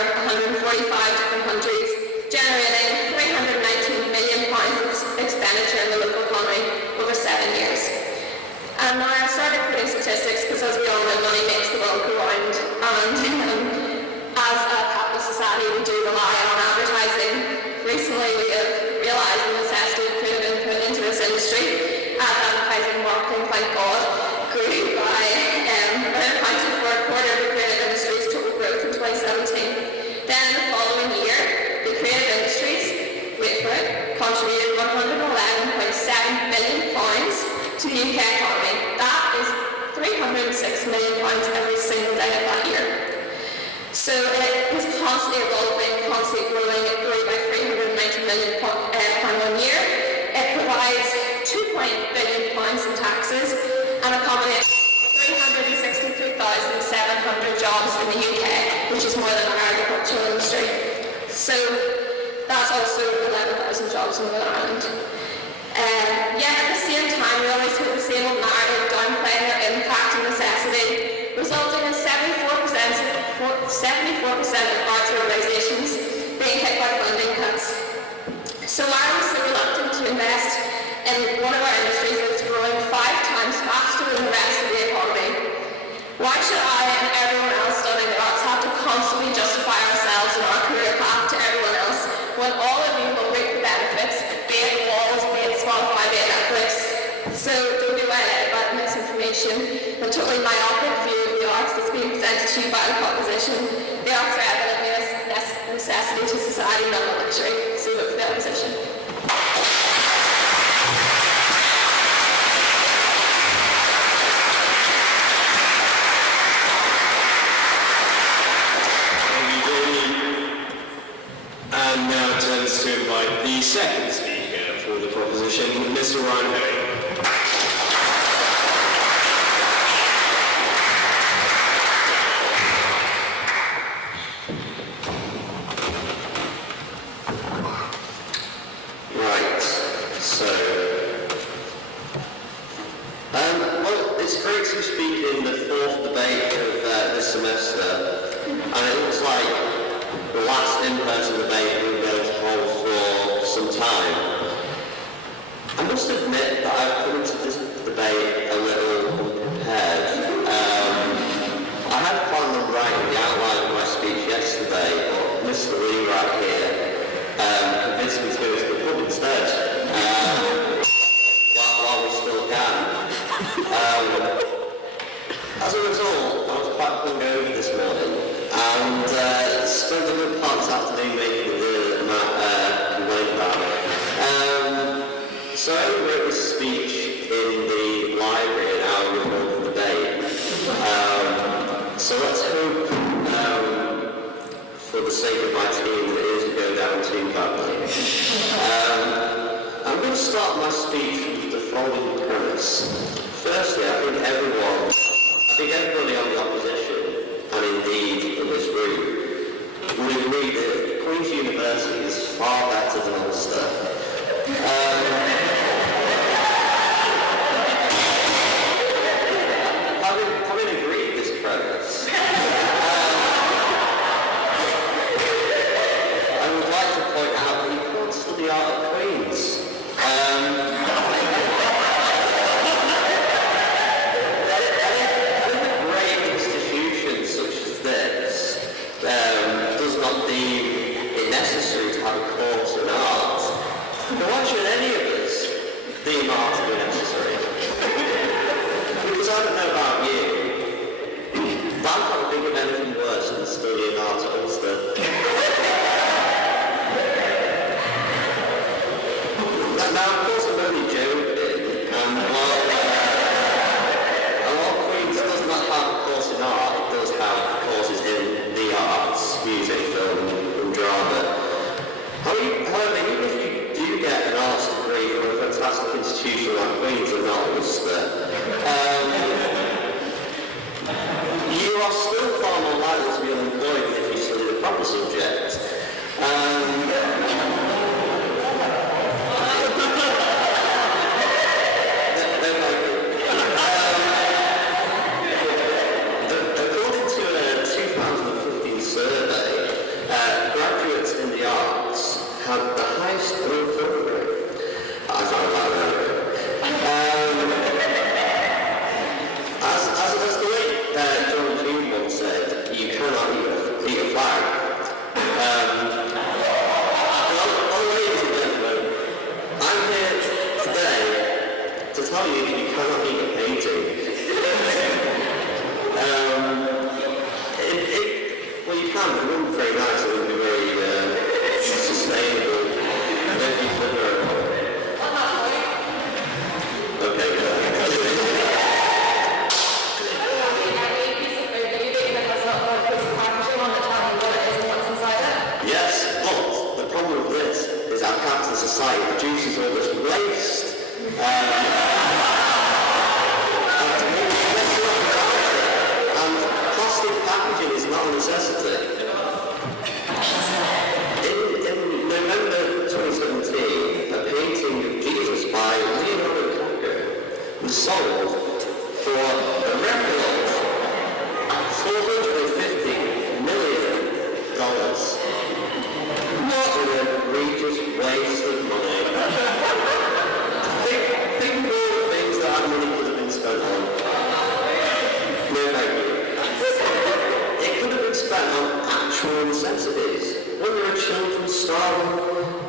145 different countries, generating £319 million of expenditure in the local economy over 7 years. And now I've started putting statistics because, as we all know, money makes the world go round, and as a capitalist society we do rely on advertising. Recently we have realised the necessity of putting input into this industry, as advertising marketing, thank God, grew by accounted for a quarter of the creative industry's total growth in 2017. Then in the following year, the creative industries, wait for it, contributed £111.7 billion to the UK economy. That is £306 million every single day of that year. So it is constantly evolving, constantly growing. It grew by £390 million one year. It provides £2 billion in taxes and accommodates 363,700 jobs in the UK, which is more than our agricultural industry. So that's also 11,000 jobs in Northern Ireland. Yet at the same time, we always take the same old narrative, downplaying their impact and necessity, resulting in 74% of arts organisations being hit by funding cuts. So why are we so reluctant to invest in one of our industries that's growing 5 times faster than the rest of the economy? Why should I and everyone else studying the arts have to constantly justify ourselves and our career path to everyone else when all of you will reap the benefits, be it walls, be it Spotify, be it Netflix? So don't be led by the misinformation, the totally myopic view of the arts that's being presented to you by the opposition. The arts are evidently a necessity to society, not a luxury. So vote for the opposition. And now turns to invite the second speaker for the proposition, Mr. Ryan Herring. Right, so, well, it's great to speak in the 4th debate of this semester, and it looks like the last in-person debate we'll be able to hold for some time. I must admit that I've come into this debate a little unprepared. I had planned on writing the outline of my speech yesterday, So I wrote this speech in the library an hour before the debate. So let's hope, for the sake of my team, that it doesn't go down too badly. I'm going to start my speech with the following premise. Firstly, I think everybody on the opposition, and indeed in this room, would agree that Queen's University is far better than Ulster. Having agreed this premise, I would like to point out that you can't study art at Queen's. With a great institution such as this does not deem it necessary to have a course in art, then why should any of us deem art to be necessary? Because I don't know about you, but I can't think of anything worse than studying art at Ulster. Now, of course, I'm only joking, and while Queen's does not have a course in art, it does have courses in the arts, music, film, and drama. However, even if you do get an arts degree from a fantastic institution like Queen's and not Ulster, you are still far more likely to be unemployed than if you study the proper subject. According to a 2015 survey, graduates in the arts have the highest unemployment rate. I found that out. As the late John Hume once said, you cannot eat a flag. Ladies and gentlemen, I'm here today to tell you that you cannot eat a painting. Well, you can, but it wouldn't be very nice, it wouldn't be very sustainable. I don't think it's very okay, good. Yes, but the problem with this is our capitalist society produces all this waste. And plastic packaging is not a necessity. In November 2017, a painting of Jesus by Leonardo DiCaprio was sold for a record $450 million. What an egregious waste of money. Think of all the things that our money could have been spent on. No, thank you. It could have been spent on actual necessities. When there are children starving,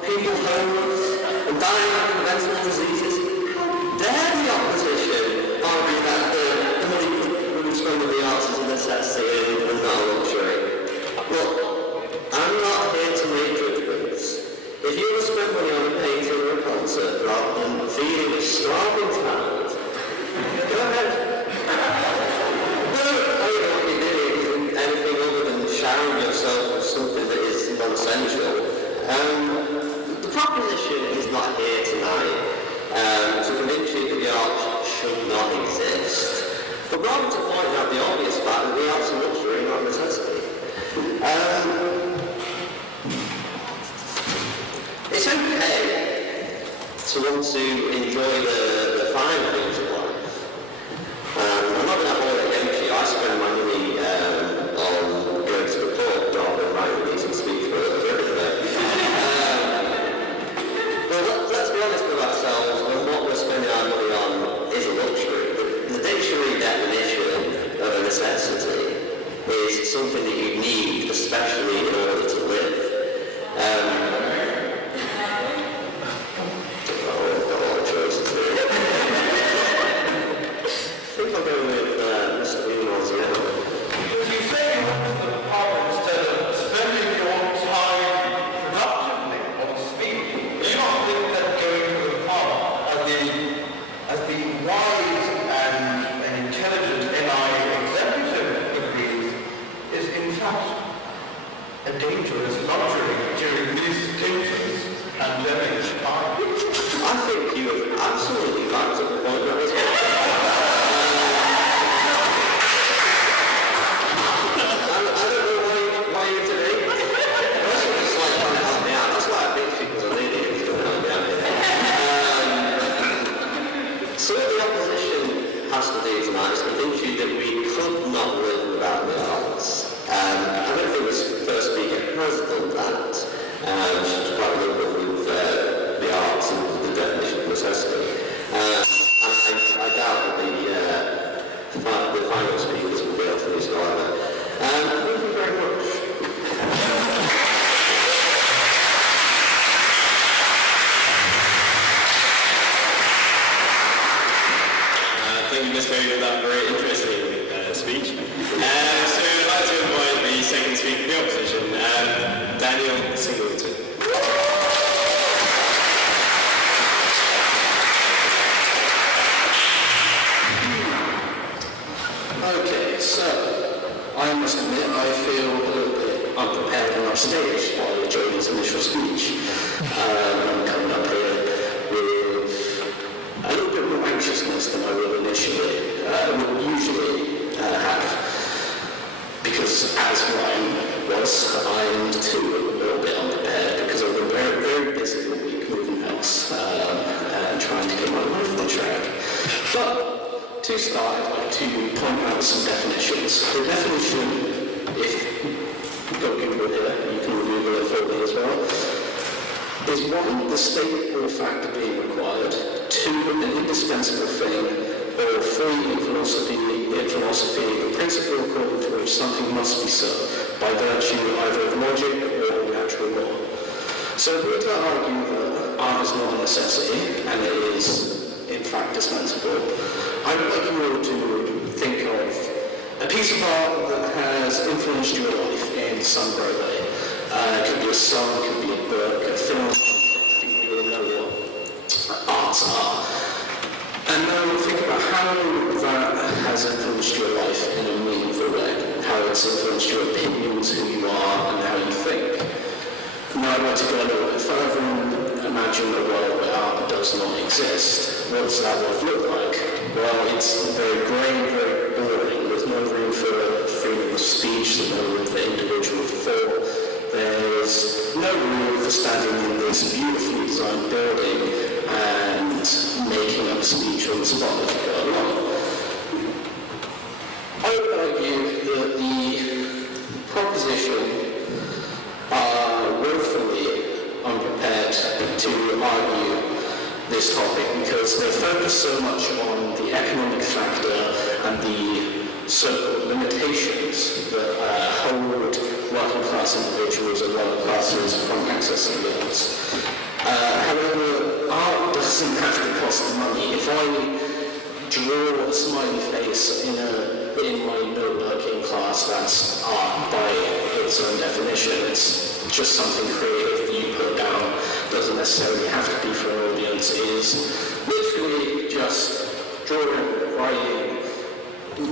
people homeless, and dying of preventable diseases, how dare the opposition argue that the money we would spend on the arts is a necessity and not a luxury? Look, I'm not here to make judgments. If you want to spend money on a painting or a concert rather than feeding a starving child, go ahead. No, I don't know what you're doing isn't anything other than showering yourself with something that is non-essential. The proposition is not here tonight to convince you that the arts should not exist, but rather to point out the obvious fact that the arts are luxury, not necessity. It's okay to want to enjoy the fine things of life. I'm not going to hold it against you. I spend my money on going to the pub rather than writing a decent speech for a bit. But let's be honest with ourselves, when what we're spending our money on is a luxury. The dictionary definition of a necessity is something that you need, especially in order to live. I've got a lot of choices here. I think I'll go with Mr. Ewell's here. You say you went to the pub instead of spending your time productively on speaking. Do you not think that going to the pub has to do tonight is convince you that we could not live without the arts. I don't think this first speaker has done that. She's quite liberal with the arts and the definition of necessity. And I doubt that the final speakers will be able to do so either. Thank you very much. Thank you, Ms. Berry, for that very interesting speech. So I'd like to invite the second speaker of the opposition, Daniel Singleton. Okay, so I must admit I feel a little bit unprepared and upstaged while enjoying his initial speech. I'm coming up here with a little bit more anxiousness than I would usually have, because as Ryan was, I'm too a little bit unprepared because I've been very, very busy all week moving house and trying to get my life on track. But to start, I'd like to point out some definitions. The definition, if you go Google here, you can Google it for me as well, is 1, the state or fact of being required, 2, an indispensable thing, or 3, in philosophy, the principle according to which something must be so, by virtue either of logic or natural law. So if we were to argue that art is not a necessity, and it is in fact dispensable, I would like you all to think of a piece of art that has influenced your life in some great way. It could be a song, it could be a book, a film. I think we all know what arts are. And now think about how that has influenced your life in a meaningful way, how it's influenced your opinions, who you are, and how you think. Now I'd like to go a little bit further and imagine a world where art does not exist. What does that world look like? Well, it's very grey, very boring. There's no room for freedom of speech, there's no room for individual thought. There's no room for standing in this beautifully designed building and making up a speech on the spot as you go along. I would argue that the proposition are woefully unprepared to argue this topic because they focus so much on the economic factor and the so-called limitations that hold working class individuals and lower classes from accessing the arts. However, art doesn't have to cost money. If I draw a smiley face in my notebook in class, that's art by its own definition. It's just something creative that you put down. Doesn't necessarily have to be for an audience. It is literally just drawing, writing,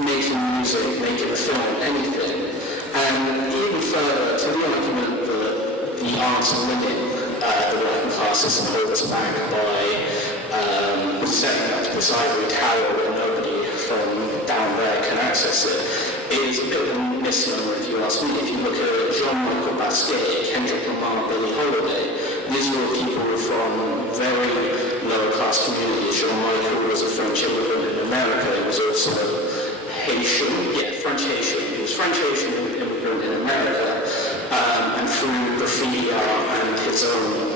making music, making a film, anything. And even further to the argument that the arts limit the working classes and hold us back by setting up this ivory tower where nobody from down there can access it is a bit of a misnomer if you ask me. If you look at Jean-Michel Basquiat, Kendrick Lamar, Billie Holiday, these were people from very lower class communities. Jean-Michel was a French immigrant in America. He was also French Haitian. He was French Haitian immigrant in America, and through graffiti art and his own,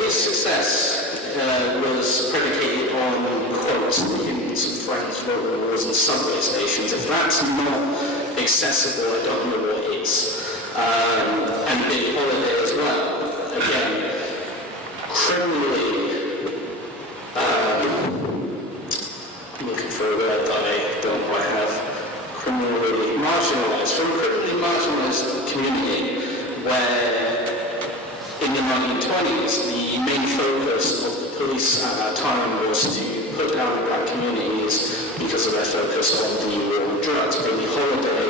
his success was predicated on quotes that hymns and friends wrote on walls and subway stations. If that's not accessible, I don't know what is. And Billie Holiday as well. Again, criminally. Looking for a word that I don't quite have. Criminally marginalised, from a criminally marginalised community where in the 1920s the main focus of the police at that time was to put down the black communities because of their focus on the war on drugs. Billie Holiday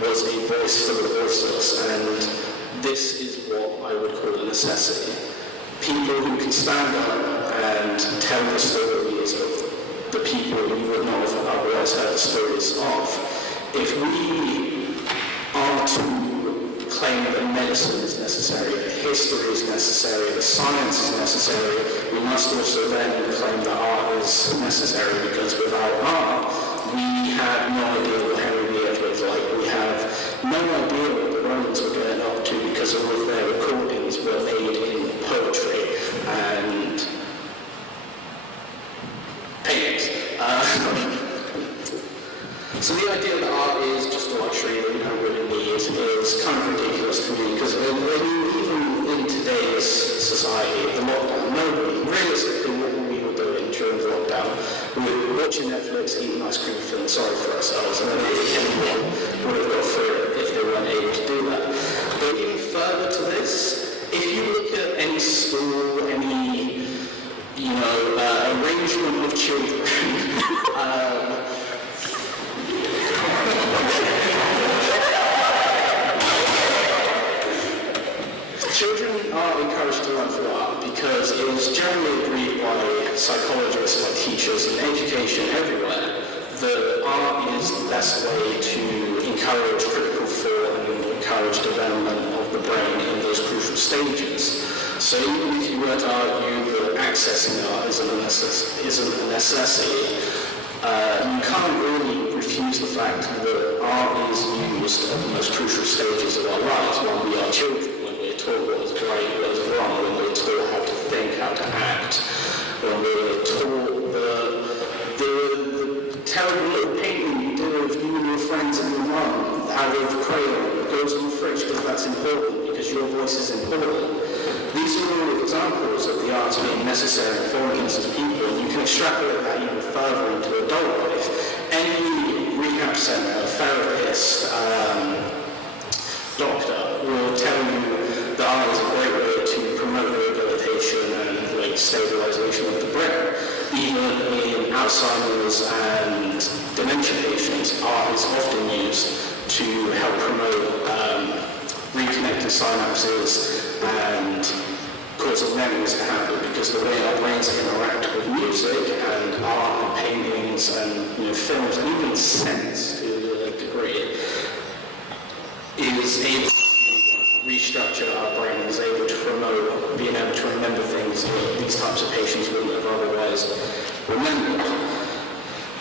was a voice for the voiceless, and this is what I would call a necessity. People who can stand up and tell the stories of the people who would not have otherwise heard the stories of. If we are to claim that medicine is necessary, that history is necessary, that science is necessary, we must also then claim that art is necessary, because without art, we have no idea what Henry VIII looked like. We have no idea what the Romans were getting up to, because all of their recordings were made in poetry and paintings. So the idea that art is just a luxury that we don't really need is kind of ridiculous to me, because even in today's society, the lockdown, nobody, realistically, what we were doing during the lockdown, we were watching Netflix, eating ice cream, feeling sorry for ourselves, and I don't think anyone would have got through it if they weren't able to do that. But even further to this, if you look at any school, any, arrangement of children, children are encouraged to learn through art because it is generally agreed by psychologists, by teachers, and education everywhere that art is the best way to encourage critical thought and encourage development of the brain in those crucial stages. So even if you were to argue that accessing art isn't a necessity, you can't really refuse the fact that art is used at the most crucial stages of our lives when we are children. Taught what is right, what is wrong, when we're taught how to think, how to act, when we're taught the terrible little painting you do of you and your friends and your mum out of crayon that goes on the fridge because that's important, because your voice is important. These are all examples of the arts being necessary and forming us as people, and you can extrapolate that even further into adult life. Any rehab centre, therapist, doctor will tell you that art is a great way to promote rehabilitation and stabilization of the brain. Even in Alzheimer's and dementia patients, art is often used to help promote reconnecting synapses and causing memories to happen, because the way our brains interact with music and art and paintings and films and even scents to a degree is able to restructure our brain, is able to promote being able to remember things that these types of patients wouldn't have otherwise remembered.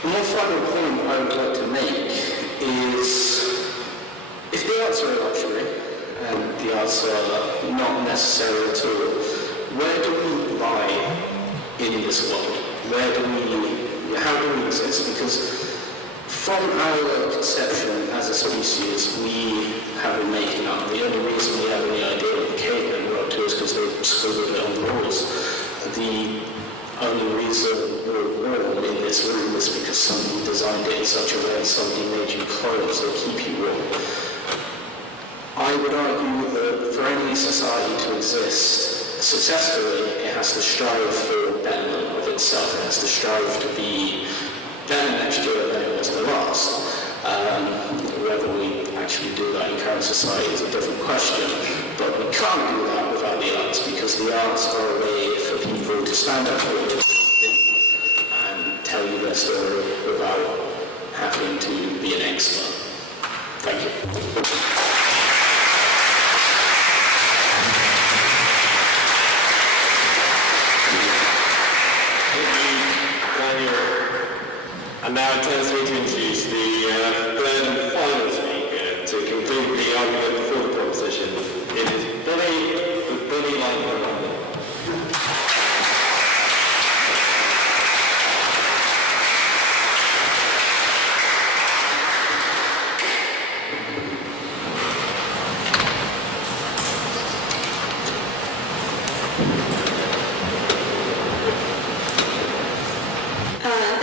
One final point I would like to make is, if the arts are a luxury and the arts are not necessary at all, where do we lie in this world? How do we exist? Because from our conception as a species, we have been making up. The only reason we have any idea what the cavemen were up to is because they scribbled it on the walls. The only reason we're warm in this room is because somebody designed it in such a way, somebody made you clothes that keep you warm. I would argue that for any society to exist successfully, it has to strive for betterment of itself. It has to strive to be better next year than it was the last. Whether we actually do that in current society is a different question, but we can't do that without the arts, because the arts are a way for people to stand up for it and tell you their story without having to be an expert. Thank you. And now it turns me to introduce the third and final speaker to conclude the argument for the proposition. It is Billy Lightman.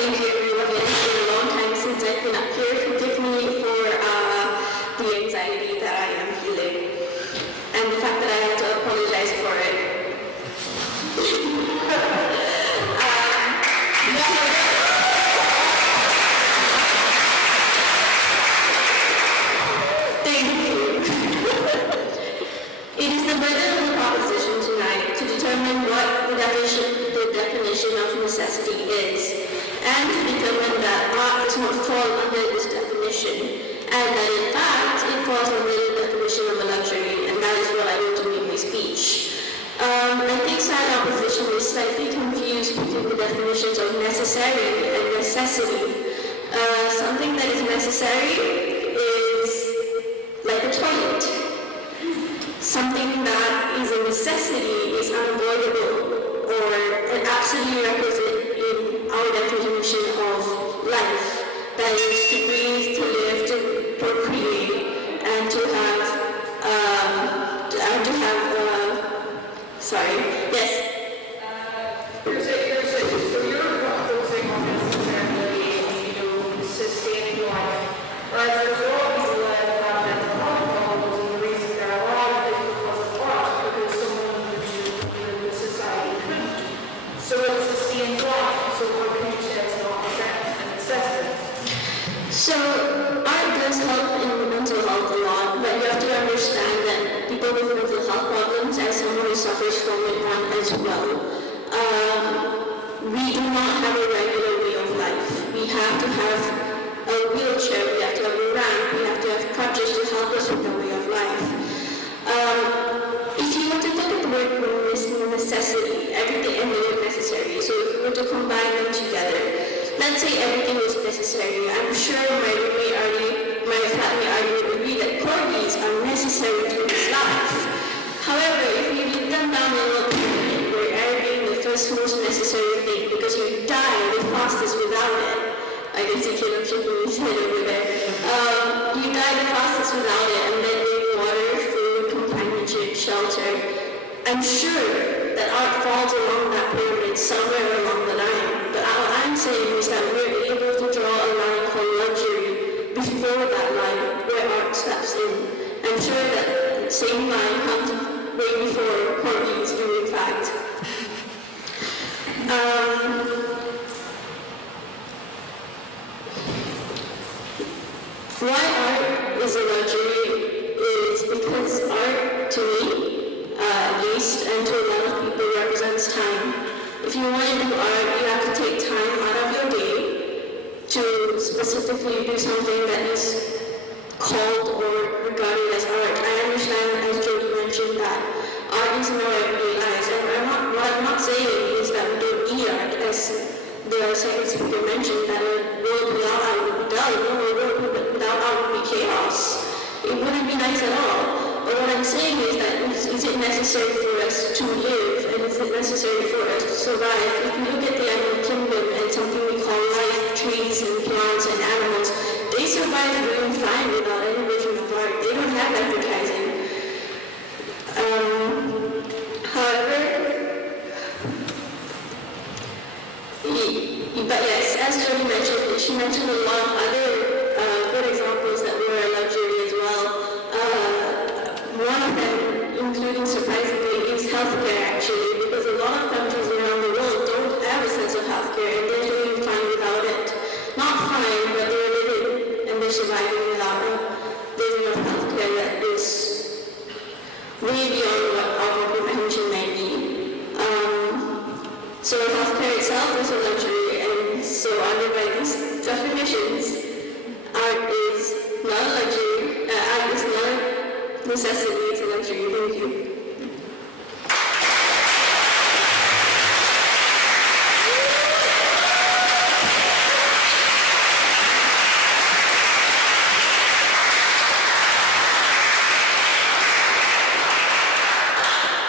Thank you, everyone. It's been a long time since I've been up here. Forgive me for the anxiety that I am feeling and the fact that I have to apologize for it. Thank you. It is the burden of the proposition tonight to determine what the definition of necessity is, and to determine that art does not fall under this definition, and that in fact it falls under the definition of a luxury, and that is what I will do in my speech. I think silent opposition is slightly confused between the definitions of necessary and necessity. Something that is necessary is like a toilet. Something that is a necessity is unavoidable or an absolute requisite in our definition of life. That is to breathe, to live, to procreate, and to have, sorry, yes. So you're focusing on necessarily, sustaining life. Whereas there's a lot of people that have mental health problems, and the reason they're alive is because of what? Because someone in the society couldn't. So it sustains life. So what can you say it's not a necessity? So art does help in mental health a lot, but you have to understand that people with mental health problems, as someone who suffers from it one as well, we do not have a regular way of life. We have to have a wheelchair, we have to have a ramp, we have to have crutches to help us with the way of life. If you were to look at the word necessity, everything and the word necessary, so if you were to combine them together, let's say everything was necessary. I'm sure my flatmate would agree that corgis are necessary to his life. However, if you look them down a little bit, where air being the first most necessary thing, because you die the fastest without it. I can see Caleb shaking his head over there. You die the fastest without it, and then need water, food, companionship, shelter. I'm sure that art falls along that pyramid somewhere along the line. But what I'm saying is that we're able to draw a line called luxury before that line where art steps in. I'm sure that the same line comes way before corgis do in fact. Why art is a luxury is because art, to me, at least, and to a lot of people, represents time. If you want to do art, you have to take time out of your day to specifically do something that is called or regarded as art. I understand, as Jody mentioned, that art is in our everyday lives, and what I'm not saying is that we don't need art, as the second speaker mentioned, that a world without art would be dull. No, a world without art would be chaos. It wouldn't be nice at all. But what I'm saying is that is it necessary for us to live, and is it necessary for us to survive? If you look at the animal kingdom and something we call life, trees and plants and animals, they survive doing fine without any version of art. They don't have advertising. However, but yes, as Jody mentioned, she mentioned a lot of other good examples that were a luxury as well. One of them, including surprisingly, is healthcare actually, because a lot of countries around the world don't have a sense of healthcare and they're doing fine without it. Not fine, but they're living and they're surviving without it. There's enough healthcare that is way beyond what our comprehension may be. So healthcare itself is a luxury, and so under by these definitions, art is not a luxury, art is not a necessity, it's a luxury. Thank you.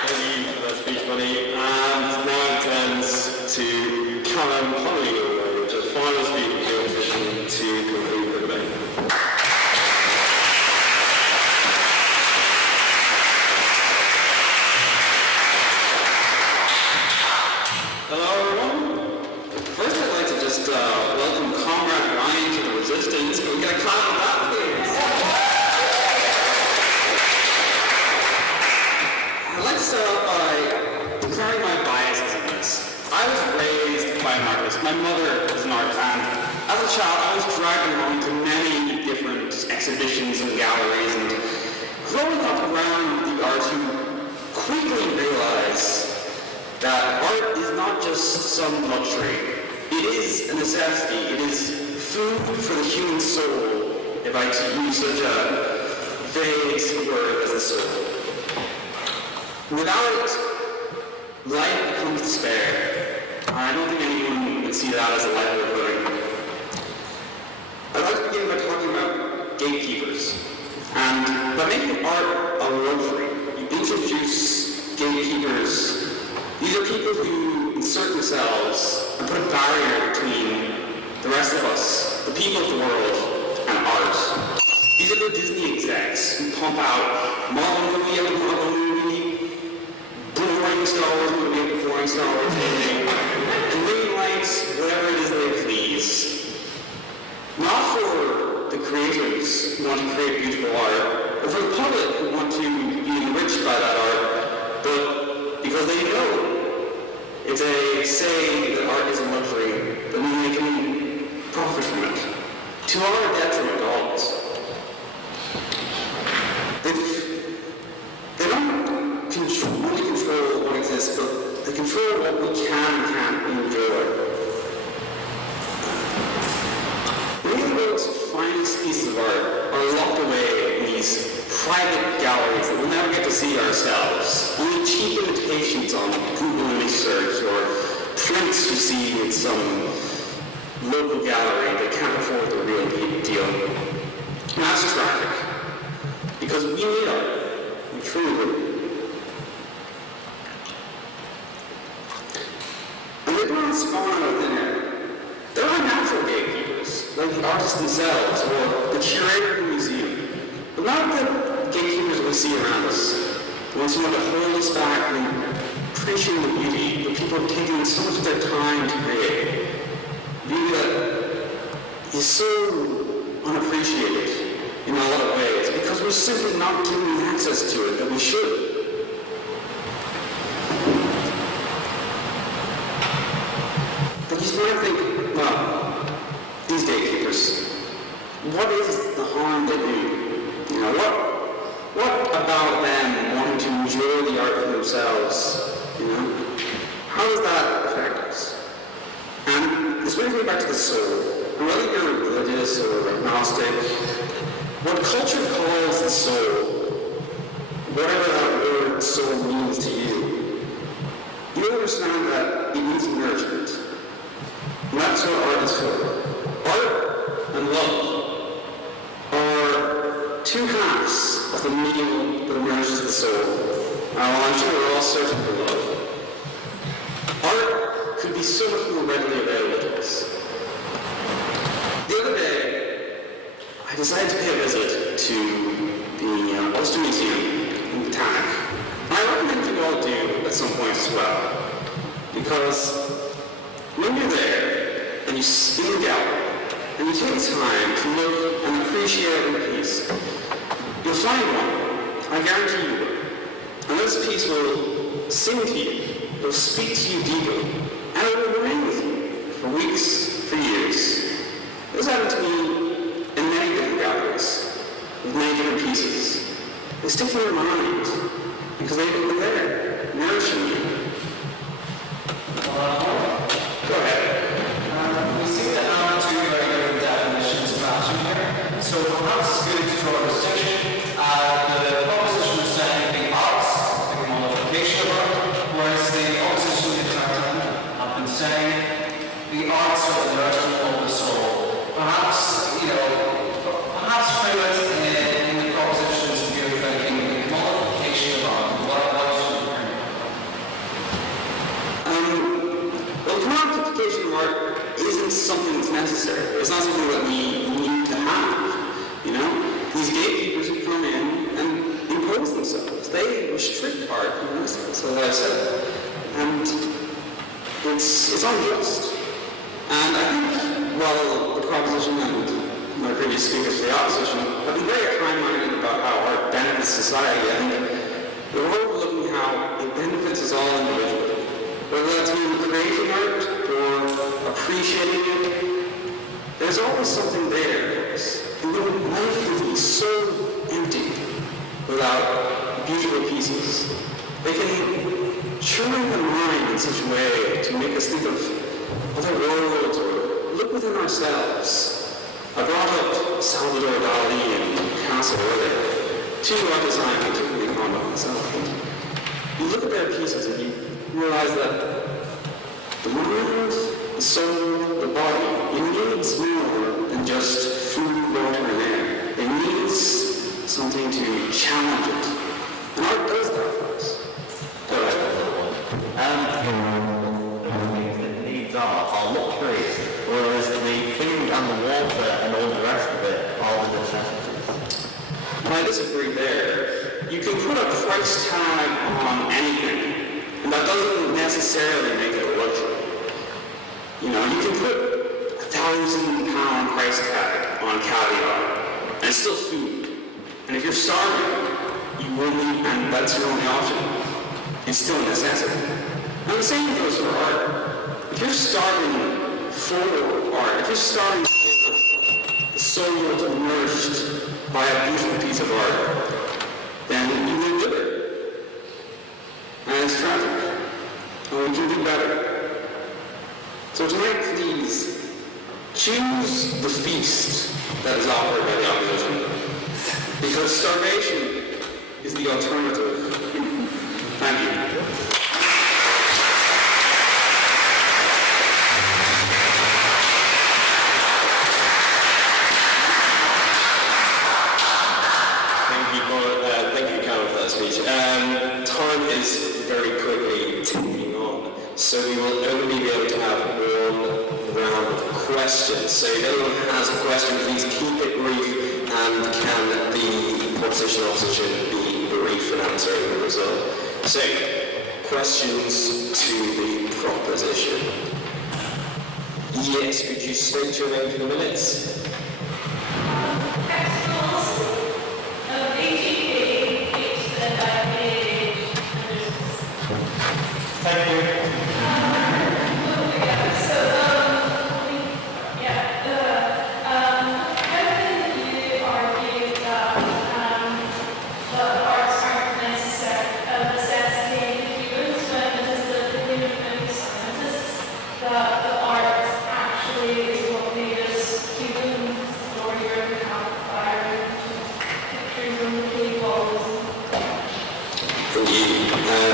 Thank you for that speech, buddy. And now it turns to Callum Holly, which is the final speaker in your position to conclude the debate. Hello, everyone. First, I'd like to just welcome Comrade Ryan to the Resistance. Can we get a clap for that, please? I'd like to start off by declaring my biases in this. I was raised by an artist. My mother was an artist, and as a child, I was dragged along to many different exhibitions and galleries, and growing up around the arts, you quickly realize that art is not just some luxury. It is a necessity. It is food for the human soul, if I use such a vague word as the soul. Without it, life becomes despair. I don't think anyone would see that as a life worth living. I'd like to begin by talking about gatekeepers. And by making art a luxury, you introduce gatekeepers. These are people who insert themselves and put a barrier between the rest of us, the people of the world, and art. These are the Disney execs who pump out Marvel movie after Marvel movie, boring Star Wars movie after boring Star Wars movie, green lights, whatever it is they please. Not for the creators who want to create beautiful art, or for the public who want to be enriched by that art, but because they know if they say that art is a luxury, then they can profit from it. To our detriment, always. They don't really control what exists, but they control what we can and can't enjoy. Many of the world's finest pieces of art are locked away in these private galleries that we'll never get to see ourselves. Only cheap imitations on Google image search or prints you see in some local gallery that can't afford the real deal. And that's tragic. Because we need art. We truly do. And they don't spawn out of thin air. There are natural gatekeepers, like the artists themselves or the curator of the museum. But not the gatekeepers we see around us. The ones who want to hold us back and appreciate the beauty that people have taken so much of their time to create. Beauty that is so unappreciated in a lot of ways, because we're simply not given access to it that we should. But you might think, well, these gatekeepers, what is the harm they do? You know, what about them wanting to enjoy the art for themselves? You know, how does that affect us? And this brings me back to the soul. And whether you're religious or agnostic, what culture calls the soul, whatever that word soul means to you, you understand that it needs nourishment. And that's what art is for. Art and love are two halves of the meal that nourishes the soul. Now, I'm sure we're all searching for love. Art could be so much more readily available to us. The other day, I decided to pay a visit to the Ulster Museum in Botanic. And I recommend you all do at some point as well. Because when you're there, and you see the gallery, and you take time to look and appreciate every piece, you'll find one. I guarantee you will. And this piece will sing to you, it will speak to you deeply, and it will remain with you for weeks, for years. This happened to me in many different galleries, with many different pieces. They stick in your mind, because they've been there, nourishing you. Go ahead. We seem to have two very different definitions of action here, so perhaps it's good to draw a distinction. The proposition of saying the arts, like a modification of art, whereas the opposition to Tartan have been saying the arts are the nourishment of the soul. Perhaps, perhaps frame it in the propositions of your thinking, the modification of art. What should we frame it? Well, commodification of art isn't something that's necessary. It's not something that we need to have, you know? These gatekeepers who come in and impose themselves. They restrict art from the rest of us, as I said. And it's unjust. And I think, while the proposition and my previous speakers for the opposition have been very high-minded about how art benefits society, I think we're overlooking how it benefits us all individually. Whether that's through creating art or appreciating it, there's always something there for us. And life would be so empty without beautiful pieces. They can churn the mind in such a way to make us think of other worlds or look within ourselves. I brought up Salvador Dali and Picasso earlier, two artists I'm particularly fond of myself. You look at their pieces and you realize that the mind, the soul, the body, it needs more than just food, water, and air. It needs something to challenge it. And art does that for us. The things that needs are luxuries, whereas the food and the water and all the rest of it are the necessities. I disagree there. You can put a price tag on anything, and that doesn't necessarily make it a luxury. You know, you can put £1,000 price tag on caviar, and it's still food. And if you're starving, you will need, and that's your only option. It's still a necessity. And the same goes for art. If you're starving for art, if you're starving for the soul to be nourished by a beautiful piece of art, then you will do it. And it's tragic. And we can do better. So tonight, please, choose the feast that is offered by the opposition. Because starvation is the alternative. Thank you. Thank you, Carol, for that speech. Time is very quickly ticking on, so we will only be able to have one round of questions. So if anyone has a question, please keep it brief, and can the proposition opposition be brief in answering the result? So, questions to the proposition. Yes, could you state your name for the minutes? Thank you.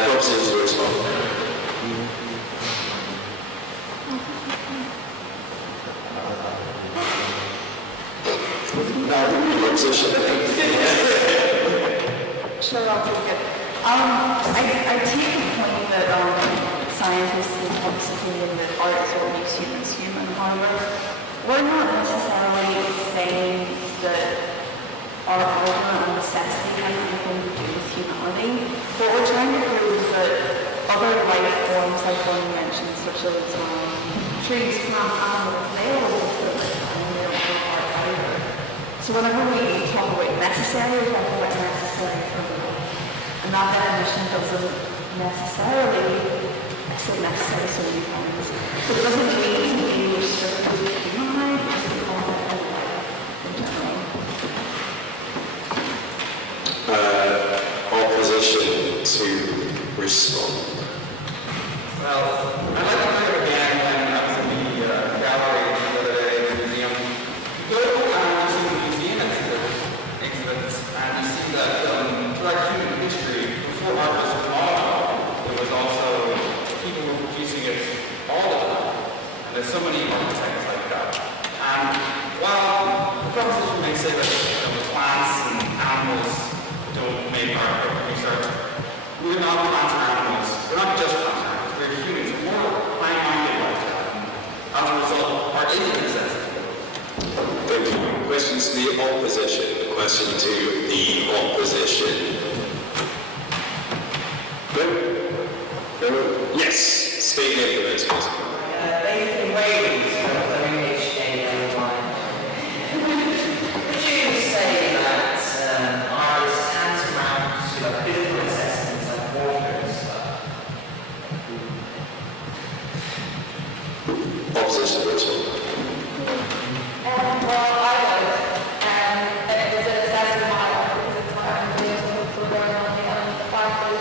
Proposition to respond. Proposition. Sure, I'll take it. I take the point that scientists and philosophy and that art is what makes humans human. However, we're not necessarily saying that our argument on necessity has anything to do with humanity. What we're trying to prove is that other life forms, like one you mentioned, such as trees, plants, animals, they all exist and they don't have art either. So whenever we talk about necessary, we talk about necessary for life. And that definition doesn't necessarily, I say necessary so many times, but it doesn't mean to be restricted to human life, it's the concept of life in general. Opposition to respond. Well, I'd like to bring up again when I was in the gallery the other day in the museum. You go to the museum exhibits and you see that throughout human history, before art was a phenomenon, there was also people who were producing it all the time. And there's so many architects like that. And while the proposition may say that plants and animals don't make art or produce art, we're not plants and animals. We're not just plants and animals. We're humans. We're more high-minded like that. As a result, art is a necessity. Thank you. Questions to the opposition. Question to the opposition. Good? Yes. State your name for this, please. Nathan Wales from WHA. Would you say that art is tantamount to like physical assessments like water and stuff? Opposition to respond. Well, I would. And it's an assessment of my life because it's my own views and what's going on here and the fact that,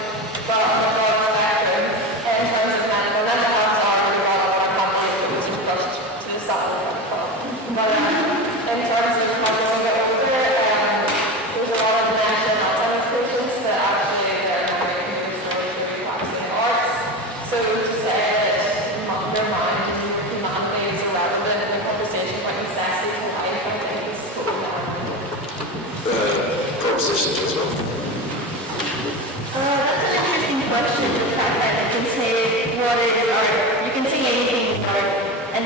but on the broad spectrum, in terms of mental health are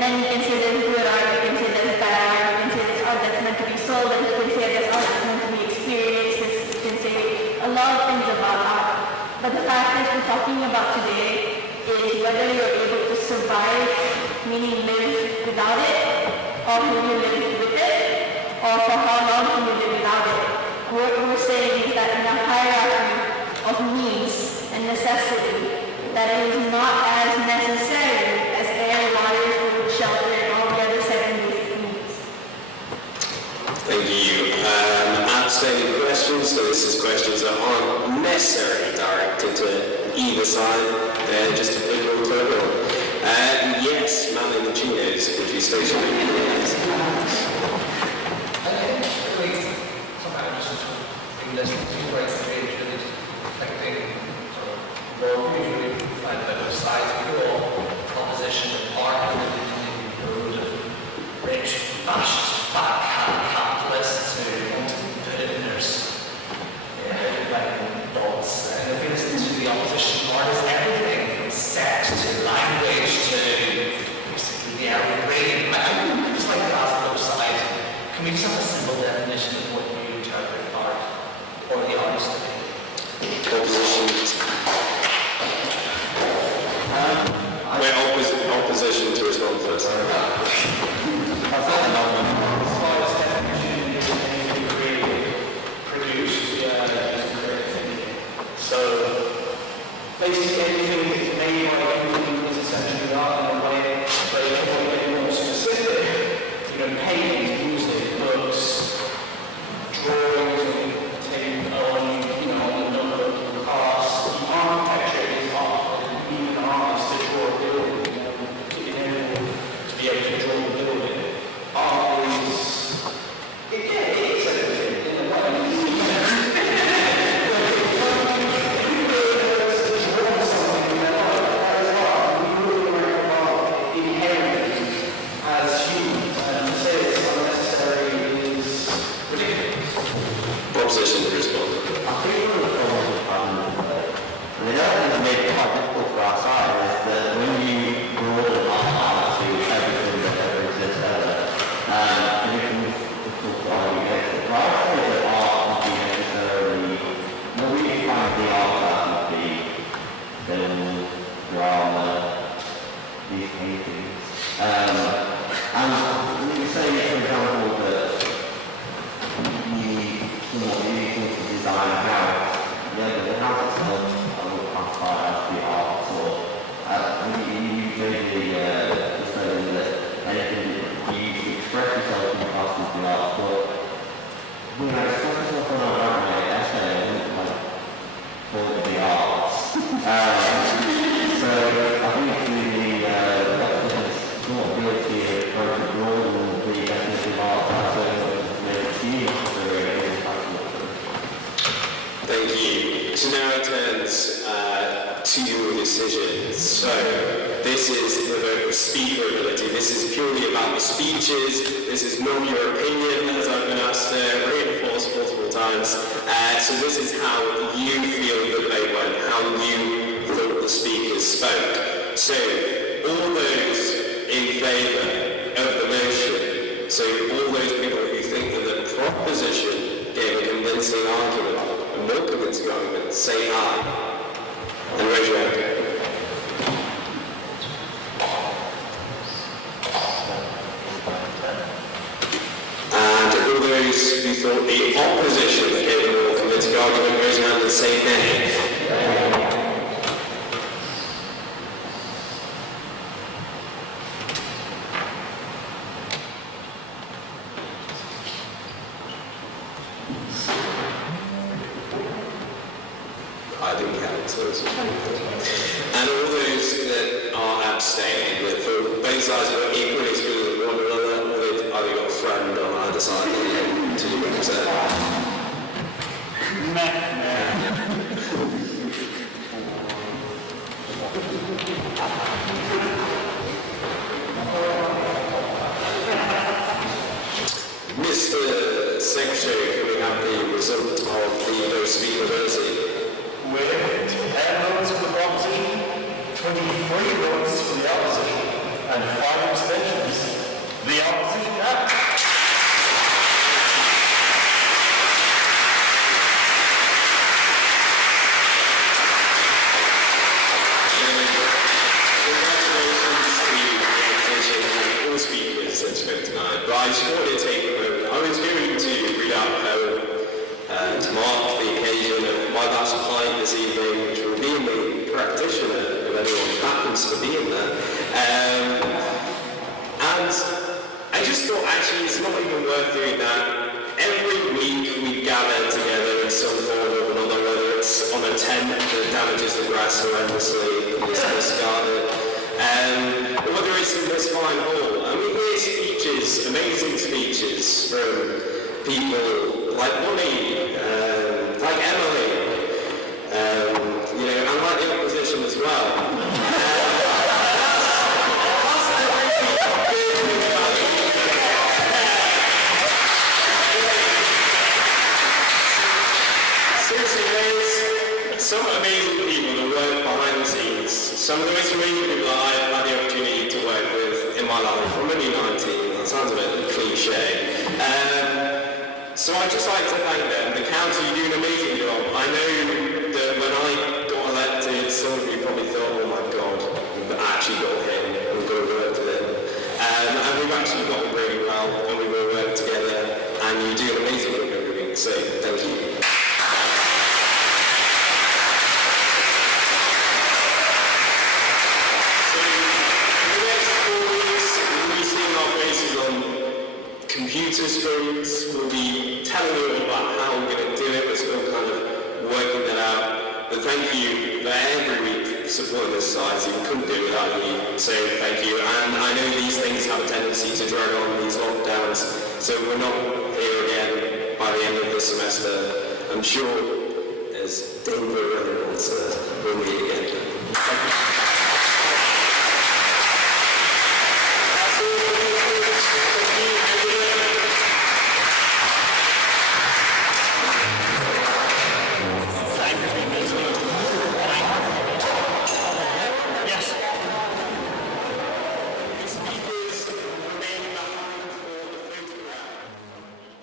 then you can say there's good art, you can say there's bad art, you can say there's art that's meant to be sold, and you can say there's art that's meant to be experienced, you can say a lot of things about art. But the fact is we're talking about today is whether you're able to survive, meaning live without it, or will you live with it, or for how long can you live without it. What we're saying is that in a hierarchy of needs and necessity, that it is not as necessary as air, water, food, shelter, and all the other 7 basic needs. Thank you. Outstanding questions. So this is questions that aren't necessarily directed to either side. They're just applicable to everyone. Yes, man in the chinos, would you say something? Yes. Somehow just being listening to you right page and it's affecting sort of world usually find both sides of your opposition and art and the road of rich, fascist, fat capitalists who want to put it in their thoughts. And if you listen to the opposition, art is everything from sex to language to basically the evergreen. I just like to ask both sides. Can we just have a simple definition of what you interpret art or the artist to be? Opposition to respond first. As far as definition is anything created, produced, so basically anything made by human is essentially art in a way, but if you want to get more specific, paintings, music, books, drawings, on the number of cars, architecture is art, and even artists that draw a building, to be able to draw the building. Art is, it is everything in a way. Opposition to respond. I think one of the problems with and the other thing that made it quite difficult for our side is that when you broaden art to everything that ever exists ever, it becomes difficult to argue against it. But I would say that art would be necessarily, what we find the art that would be film, drama, these paintings. And we can say, for example, that somewhat useful to design a house. But the house itself, I would classify as the art, or you usually saying that anything that you use to express yourself in the past is the art, but express yourself on a essay, I wouldn't call it the arts. So I think the opposition is somewhat guilty of trying to broaden the definition of art as a achieve. Thank you. So now it turns to your decisions. So this is the vote of speaker ability. This is purely about the speeches. This is not your opinion, as I've been asked to reinforce multiple times. So this is how you feel the debate went, how you thought the speakers spoke. So all those in favour of the motion, so all those people who think that the proposition gave a convincing argument, more convincing argument, say aye. And raise your hand. And all those who thought the opposition gave a more convincing argument, raise your hand and say nay. I didn't count, so it's and all those that are abstaining, that for both sides were equally as good as one another, or they've either got a friend on either side to represent. Mr. Secretary, can we have the result of the speaker ability? With 10 votes for the proposition, 23 votes for the opposition, and 5 abstentions. I just wanted to take a moment. I was going to read out a poem to mark the occasion of my last pint this evening, which will be in the practitioner, if anyone happens to be in there. And I just thought actually it's not even worth doing that. Every week we gather together in some form or another, whether it's on a tent that damages the grass horrendously, it's discarded, or whether it's in this fine hall. And we hear speeches, amazing speeches from people like Bonnie, like Emily, and like the opposition as well. Some amazing people that work behind the scenes. Some of the most amazing people that I've had the opportunity to work with in my life. I'm only 19, that sounds a bit cliche. So I'd just like to thank them. The council, you do an amazing job. I know that when I got elected, some of you probably thought, oh my God, we've actually got him, we've got to work with him. And we've actually got on really well, and we've all worked together, and you do an amazing job every week. So thank you. Computer screens will be telling you all about how we're going to do it. We're still kind of working that out. But thank you for every week supporting this society. We couldn't do it without you. So thank you. And I know these things have a tendency to drag on, these lockdowns. So we're not here again by the end of this semester. I'm sure as Denver and wants to meet again. Thank you.